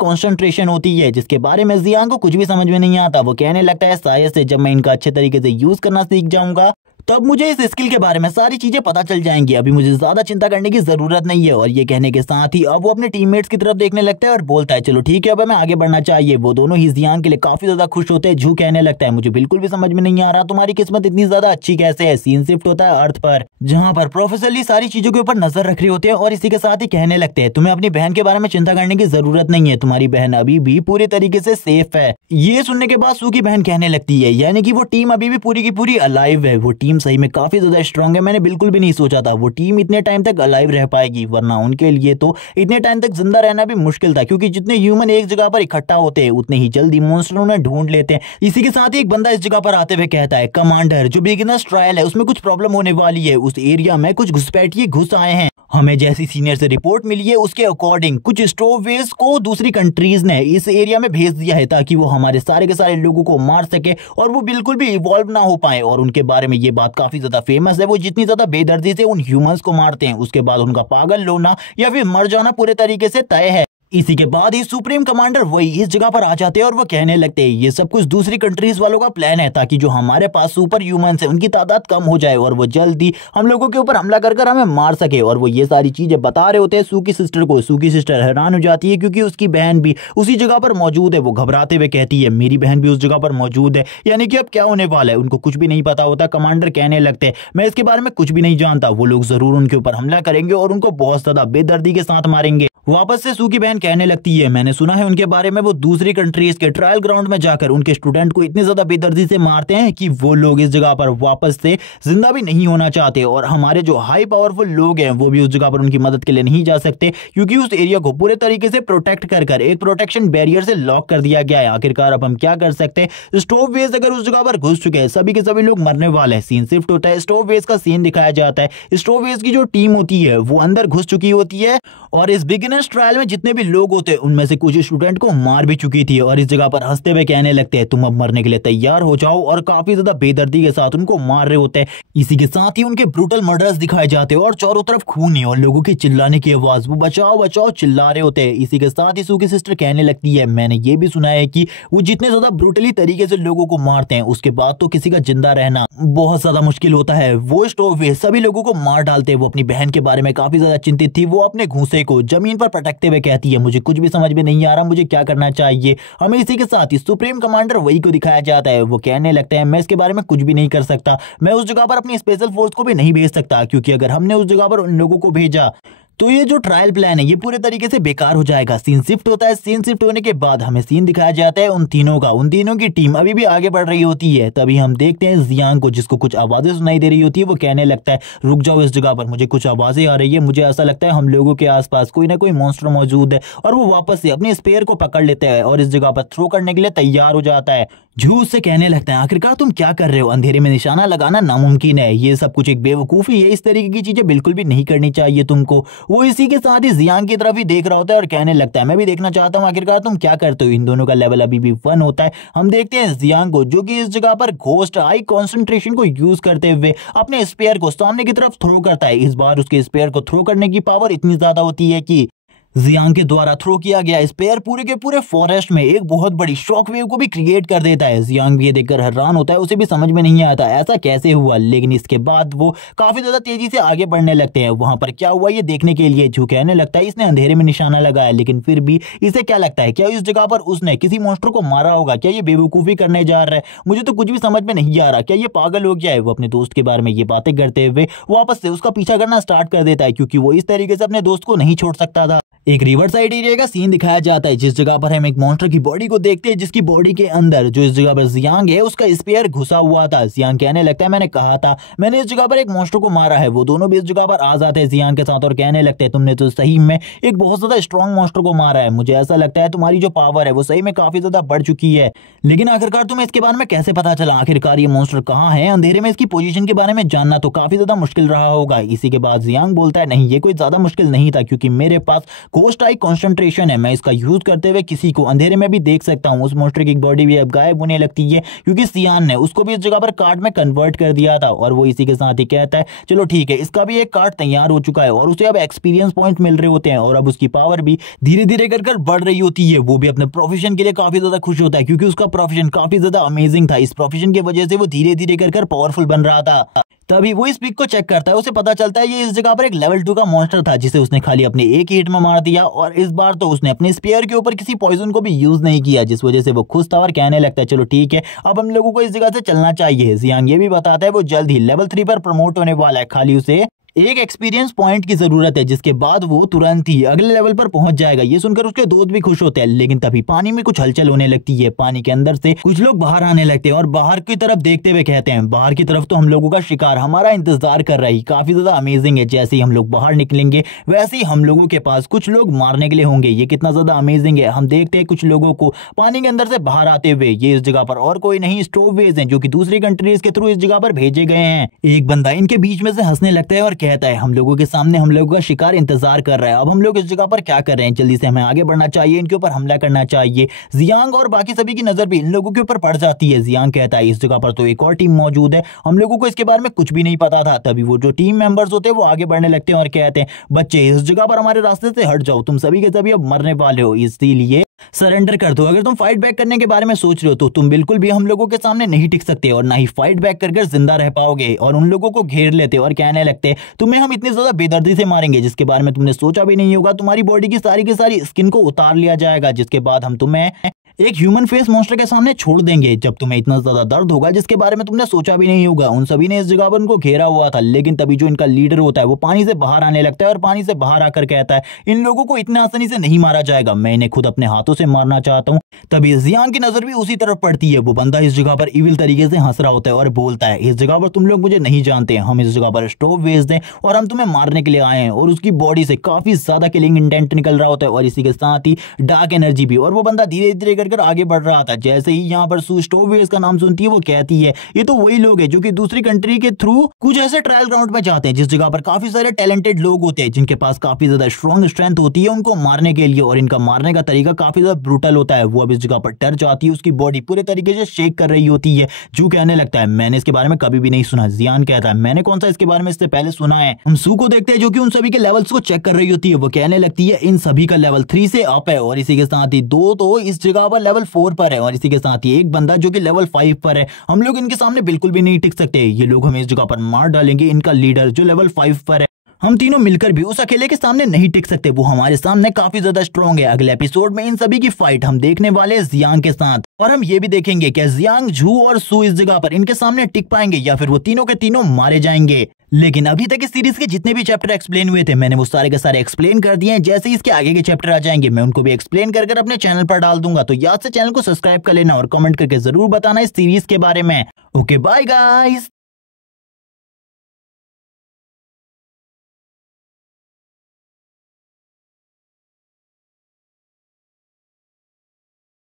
कंसंट्रेशन होती है, जिसके बारे में जियांग को कुछ भी समझ में नहीं आता। वो कहने लगता है शायद से जब मैं इनका अच्छे तरीके से यूज करना सीख जाऊंगा तब मुझे इस स्किल के बारे में सारी चीजें पता चल जाएंगी, अभी मुझे ज्यादा चिंता करने की जरूरत नहीं है। और ये कहने के साथ ही अब वो अपने टीममेट्स की तरफ देखने लगता है और बोलता है चलो ठीक है अब हमें आगे बढ़ना चाहिए। वो दोनों ही जियांग के लिए काफी ज्यादा खुश होते हैं। झू कहने लगता है मुझे बिल्कुल भी समझ में नहीं आ रहा तुम्हारी किस्मत इतनी ज्यादा अच्छी कैसे है। सीन शिफ्ट होता है अर्थ पर, जहाँ पर प्रोफेसर ली सारी चीजों के ऊपर नजर रख रहे होते हैं और इसी के साथ ही कहने लगते हैं तुम्हें अपनी बहन के बारे में चिंता करने की जरूरत नहीं है, तुम्हारी बहन अभी भी पूरी तरीके से सेफ है। ये सुनने के बाद सू की बहन कहने लगती है यानी कि वो टीम अभी भी पूरी की पूरी अलाइव है, वो टीम सही में काफी ज्यादा स्ट्रांग है। मैंने बिल्कुल भी नहीं सोचा था वो टीम इतने टाइम तक अलाइव रह पाएगी, वरना उनके लिए तो इतने टाइम तक जिंदा रहना भी मुश्किल था, क्योंकि जितने ह्यूमन एक जगह पर इकट्ठा होते हैं उतने ही जल्दी मॉन्स्टर उन्हें ढूंढ लेते हैं। इसी के साथ ही एक बंदा इस जगह पर आते हुए कहता है कमांडर जो बिगिनर्स ट्रायल है उसमें कुछ प्रॉब्लम होने वाली है, उस एरिया में कुछ घुसपैठिए घुस आए हैं, हमें जैसी सीनियर से रिपोर्ट मिली है उसके अकॉर्डिंग कुछ स्टोवेज को दूसरी कंट्रीज ने इस एरिया में भेज दिया है ताकि वो हमारे सारे के सारे लोगों को मार सके और वो बिल्कुल भी इवॉल्व ना हो पाए। और उनके बारे में ये बात काफी ज्यादा फेमस है, वो जितनी ज्यादा बेदर्दी से उन ह्यूमंस को मारते हैं उसके बाद उनका पागल होना या फिर मर जाना पूरे तरीके से तय है। इसी के बाद ही सुप्रीम कमांडर वही इस जगह पर आ जाते हैं और वो कहने लगते हैं ये सब कुछ दूसरी कंट्रीज वालों का प्लान है ताकि जो हमारे पास सुपर ह्यूमंस है उनकी तादाद कम हो जाए और वो जल्दी हम लोगों के ऊपर हमला कर कर हमें मार सके। और वो ये सारी चीजें बता रहे होते हैं सू की सिस्टर को। सू की सिस्टर हैरान हो जाती है क्योंकि उसकी बहन भी उसी जगह पर मौजूद है। वो घबराते हुए कहती है मेरी बहन भी उस जगह पर मौजूद है, यानी कि अब क्या होने वाला है उनको कुछ भी नहीं पता होता। कमांडर कहने लगते हैं मैं इसके बारे में कुछ भी नहीं जानता, वो लोग जरूर उनके ऊपर हमला करेंगे और उनको बहुत ज्यादा बेदर्दी के साथ मारेंगे। वापस से सू की बहन कहने लगती है मैंने सुना है उनके बारे में वो दूसरी कंट्रीज के ट्रायल ग्राउंड में जाकर उनके स्टूडेंट को इतनी ज्यादा बेदर्दी से मारते हैं कि वो लोग इस जगह पर वापस से जिंदा भी नहीं होना चाहते और हमारे जो हाई पावरफुल लोग हैं वो भी उस जगह पर उनकी मदद के लिए नहीं जा सकते क्योंकि उस एरिया को पूरे तरीके से प्रोटेक्ट कर एक प्रोटेक्शन बैरियर से लॉक कर दिया गया है। आखिरकार अब हम क्या कर सकते हैं, स्टोव वेज अगर उस जगह पर घुस चुके हैं सभी के सभी लोग मरने वाले हैं। सीन शिफ्ट होता है, स्टोव वेज का सीन दिखाया जाता है। स्टोव वेज की जो टीम होती है वो अंदर घुस चुकी होती है और इस बिगिनर जियान इस ट्रायल में जितने भी लोग होते हैं उनमें से कुछ स्टूडेंट को मार भी चुकी थी और इस जगह पर हंसते हुए कहने लगते हैं तुम अब मरने के लिए तैयार हो जाओ, और काफी ज्यादा बेदर्दी के साथ उनको मार रहे होते हैं। इसी के साथ ही उनके ब्रूटल मर्डर्स दिखाए जाते हैं और चारों तरफ खून ही और लोगों की चिल्लाने की आवाज, वो बचाओ बचाओ चिल्ला रहे होते हैं। इसी के साथ ही सू की सिस्टर कहने लगती है मैंने ये भी सुना है कि वो जितने ज्यादा ब्रूटली तरीके से लोगों को मारते हैं उसके बाद तो किसी का जिंदा रहना बहुत ज्यादा मुश्किल होता है। वो स्टोव वे सभी लोगों को मार डालते हैं। वो अपनी बहन के बारे में काफी ज्यादा चिंतित थी। वो अपने घूंसे को जमीन पर पटकते हुए कहती है मुझे कुछ भी समझ में नहीं आ रहा, मुझे क्या करना चाहिए। हमें इसी के साथ ही सुप्रीम कमांडर वही को दिखाया जाता है। वो कहने लगता है मैं इसके बारे में कुछ भी नहीं कर सकता, मैं उस जगह पर अपनी स्पेशल फोर्स को भी नहीं भेज सकता, क्योंकि अगर हमने उस जगह पर उन लोगों को भेजा तो ये जो ट्रायल प्लान है ये पूरे तरीके से बेकार हो जाएगा। सीन शिफ्ट होता है। सीन शिफ्ट होने के बाद हमें सीन दिखाया जाता है उन तीनों का। उन तीनों की टीम अभी भी आगे बढ़ रही होती है। तभी हम देखते हैं जियांग को, जिसको कुछ आवाजें सुनाई दे रही होती है। वो कहने लगता है रुक जाओ, इस जगह पर मुझे कुछ आवाजें आ रही है, मुझे ऐसा लगता है हम लोगों के आसपास कोई ना कोई मॉन्स्टर मौजूद है। और वो वापस से अपने स्पेयर को पकड़ लेता है और इस जगह पर थ्रो करने के लिए तैयार हो जाता है। झूठ से कहने लगता है आखिरकार तुम क्या कर रहे हो, अंधेरे में निशाना लगाना नामुमकिन है, ये सब कुछ एक बेवकूफी है, इस तरीके की चीजें बिल्कुल भी नहीं करनी चाहिए तुमको। वो इसी के साथ ही जियांग की तरफ ही देख रहा होता है और कहने लगता है मैं भी देखना चाहता हूँ आखिरकार तुम क्या करते हो। इन दोनों का लेवल अभी भी 1 होता है। हम देखते हैं जियांग को जो कि इस जगह पर घोस्ट हाई कॉन्सेंट्रेशन को यूज करते हुए अपने स्पेयर को सामने की तरफ थ्रो करता है। इस बार उसके स्पेयर को थ्रो करने की पावर इतनी ज्यादा होती है कि जियांग के द्वारा थ्रो किया गया स्पेयर पूरे के पूरे फॉरेस्ट में एक बहुत बड़ी शॉक वेव को भी क्रिएट कर देता है। जियांग भी ये देखकर हैरान होता है, उसे भी समझ में नहीं आता ऐसा कैसे हुआ। लेकिन इसके बाद वो काफी ज्यादा तेजी से आगे बढ़ने लगते हैं वहां पर क्या हुआ ये देखने के लिए। जो कहने लगता है इसने अंधेरे में निशाना लगाया, लेकिन फिर भी इसे क्या लगता है क्या इस जगह पर उसने किसी मॉन्स्टर को मारा होगा, क्या ये बेवकूफी करने जा रहा है, मुझे तो कुछ भी समझ में नहीं आ रहा, क्या ये पागल हो गया है। वो अपने दोस्त के बारे में ये बातें करते हुए वापस से उसका पीछा करना स्टार्ट कर देता है, क्योंकि वो इस तरीके से अपने दोस्त को नहीं छोड़ सकता था। एक रिवर साइड एरिया का सीन दिखाया जाता है जिस जगह पर हम एक मॉन्स्टर की बॉडी को देखते हैं, जिसकी बॉडी के अंदर जो इस जगह पर जियांग है उसका स्पेयर घुसा हुआ था। जियांग कहने लगता है मैंने कहा था मैंने इस जगह पर एक मॉन्स्टर को मारा है। वो दोनों भी इस जगह पर आ जाते हैं जियांग के साथ और कहने लगते हैं तुमने तो सही में एक बहुत ज्यादा स्ट्रॉन्ग मॉन्स्टर को मारा है, मुझे ऐसा लगता है तुम्हारी जो पावर है वो सही में काफी ज्यादा बढ़ चुकी है। लेकिन आखिरकार तुम्हें इसके बारे में कैसे पता चला, आखिरकार ये मॉन्स्टर कहाँ है, अंधेरे में इसकी पोजीशन के बारे में जानना तो काफी ज्यादा मुश्किल रहा होगा। इसी के बाद जियांग बोलता है नहीं ये कोई ज्यादा मुश्किल नहीं था, क्योंकि मेरे पास घोस्ट आई कॉन्सेंट्रेशन है, मैं इसका यूज करते हुए किसी को अंधेरे में भी देख सकता हूँ। उस मॉन्स्टर की बॉडी भी अब गायब होने लगती है क्योंकि सियान ने उसको भी इस जगह पर कार्ड में कन्वर्ट कर दिया था। और वो इसी के साथ ही कहता है चलो ठीक है इसका भी एक कार्ड तैयार हो चुका है और उसे अब एक्सपीरियंस पॉइंट मिल रहे होते हैं और अब उसकी पावर भी धीरे धीरे कर बढ़ रही होती है। वो भी अपने प्रोफेशन के लिए काफी ज्यादा खुश होता है क्योंकि उसका प्रोफेशन काफी ज्यादा अमेजिंग था। इस प्रोफेशन की वजह से वो धीरे धीरे कर पावरफुल बन रहा था। तभी वो इस पिक को चेक करता है, उसे पता चलता है ये इस जगह पर एक लेवल 2 का मॉन्स्टर था जिसे उसने खाली अपने एक ही हिट में मार दिया। और इस बार तो उसने अपने स्पेयर के ऊपर किसी पॉइजन को भी यूज नहीं किया, जिस वजह से वो खुश था और कहने लगता है चलो ठीक है अब हम लोगों को इस जगह से चलना चाहिए। जियांग ये भी बताता है वो जल्द ही लेवल 3 पर प्रमोट होने वाला है, खाली उसे एक एक्सपीरियंस पॉइंट की जरूरत है जिसके बाद वो तुरंत ही अगले लेवल पर पहुंच जाएगा। ये सुनकर उसके दोस्त भी खुश होते हैं। लेकिन तभी पानी में कुछ हलचल होने लगती है, पानी के अंदर से कुछ लोग बाहर आने लगते हैं और बाहर की तरफ देखते हुए कहते हैं बाहर की तरफ तो हम लोगों का शिकार हमारा इंतजार कर रहा है, काफी ज्यादा अमेजिंग है। जैसे ही हम लोग बाहर निकलेंगे वैसे ही हम लोगों के पास कुछ लोग मारने के लिए होंगे, ये कितना ज्यादा अमेजिंग है। हम देखते हैं कुछ लोगों को पानी के अंदर से बाहर आते हुए, ये इस जगह पर और कोई नहीं स्टोववेज हैं जो कि दूसरी कंट्रीज के थ्रू इस जगह पर भेजे गए हैं। एक बंदा इनके बीच में से हंसने लगता है और कहता है हम लोगों के सामने हम लोगों का शिकार इंतजार कर रहा है, अब हम लोग इस जगह पर क्या कर रहे हैं, जल्दी से हमें आगे बढ़ना चाहिए, इनके ऊपर हमला करना चाहिए। जियांग और बाकी सभी की नजर भी इन लोगों के ऊपर पड़ जाती है। जियांग कहता है इस जगह पर तो एक और टीम मौजूद है, हम लोगों को इसके बारे में कुछ भी नहीं पता था। तभी वो जो टीम मेंबर्स होते हैं वो आगे बढ़ने लगते हैं और कहते हैं बच्चे इस जगह पर हमारे रास्ते से हट जाओ, तुम सभी के सभी अब मरने वाले हो, इसीलिए सरेंडर कर दो। अगर तुम फाइट बैक करने के बारे में सोच रहे हो तो तुम बिल्कुल भी हम लोगों के सामने नहीं टिक सकते और ना ही फाइट बैक कर जिंदा रह पाओगे। और उन लोगों को घेर लेते और कहने लगते तुम्हें हम इतनी ज्यादा बेदर्दी से मारेंगे जिसके बारे में तुमने सोचा भी नहीं होगा, तुम्हारी बॉडी की सारी स्किन को उतार लिया जाएगा, जिसके बाद हम तुम्हें एक ह्यूमन फेस मॉन्स्टर के सामने छोड़ देंगे जब तुम्हें इतना ज्यादा दर्द होगा जिसके बारे में तुमने सोचा भी नहीं होगा। उन सभी ने इस जगह पर उनको घेरा हुआ था। लेकिन तभी जो इनका लीडर होता है वो पानी से बाहर आने लगता है और पानी से बाहर आकर कहता है इन लोगों को इतनी आसानी से नहीं मारा जाएगा, मैं इन्हें खुद अपने हाथों से मारना चाहता हूँ। तभी जियांग की नजर भी उसी तरफ पड़ती है। वो बंदा इस जगह पर इविल तरीके से हंस रहा होता है और बोलता है इस जगह पर तुम लोग मुझे नहीं जानते, हम इस जगह पर स्टोव भेज दें और हम तुम्हें मारने के लिए आए हैं। और उसकी बॉडी से काफी ज्यादा किलिंग इंटेंट निकल रहा होता है और इसी के साथ ही डार्क एनर्जी भी। और वो बंदा धीरे धीरे बैठकर आगे बढ़ रहा था। जैसे ही यहाँ पर सू स्टोवेज का नाम सुनती है वो कहती है ये तो वही लोग हैं जो कि दूसरी कंट्री के थ्रू कुछ ऐसे ट्रायल ग्राउंड में जाते हैं जिस जगह पर काफी सारे टैलेंटेड लोग होते हैं जिनके पास काफी ज्यादा स्ट्रॉन्ग स्ट्रेंथ होती है उनको मारने के लिए, और इनका मारने का तरीका काफी ज्यादा ब्रूटल होता है। वो अब इस जगह पर डर जाती है, उसकी बॉडी पूरे तरीके से शेक कर रही होती है। जू कहने लगता है मैंने इसके बारे में कभी भी नहीं सुना। जियान कहता है मैंने कौन सा इसके बारे में इससे पहले सुना है। हम सू को देखते हैं जो कि उन सभी के लेवल्स को चेक कर रही होती है। वो कहने लगती है इन सभी का लेवल 3 से अप है और इसी के साथ ही 2 तो इस जगह पर लेवल 4 पर है और इसी के साथ ही एक बंदा जो कि लेवल 5 पर है। हम लोग इनके सामने बिल्कुल भी नहीं टिक सकते, ये लोग हमें इस जगह पर मार डालेंगे। इनका लीडर जो लेवल 5 पर है, हम तीनों मिलकर भी उस अकेले के सामने नहीं टिक सकते, वो हमारे सामने काफी ज्यादा स्ट्रॉन्ग है। अगले एपिसोड में इन सभी की फाइट हम देखने वाले हैं जियांग के साथ, और हम ये भी देखेंगे कि जियांग, जू और सू इस जगह पर इनके सामने टिक पाएंगे या फिर वो तीनों के तीनों मारे जाएंगे। लेकिन अभी तक इस सीरीज के जितने भी चैप्टर एक्सप्लेन हुए थे मैंने वो सारे के सारे एक्सप्लेन कर दिए हैं। जैसे ही इसके आगे के चैप्टर आ जाएंगे मैं उनको भी एक्सप्लेन कर अपने चैनल पर डाल दूंगा। तो याद से चैनल को सब्सक्राइब कर लेना और कमेंट करके जरूर बताना इस सीरीज के बारे में। Okay bye guys.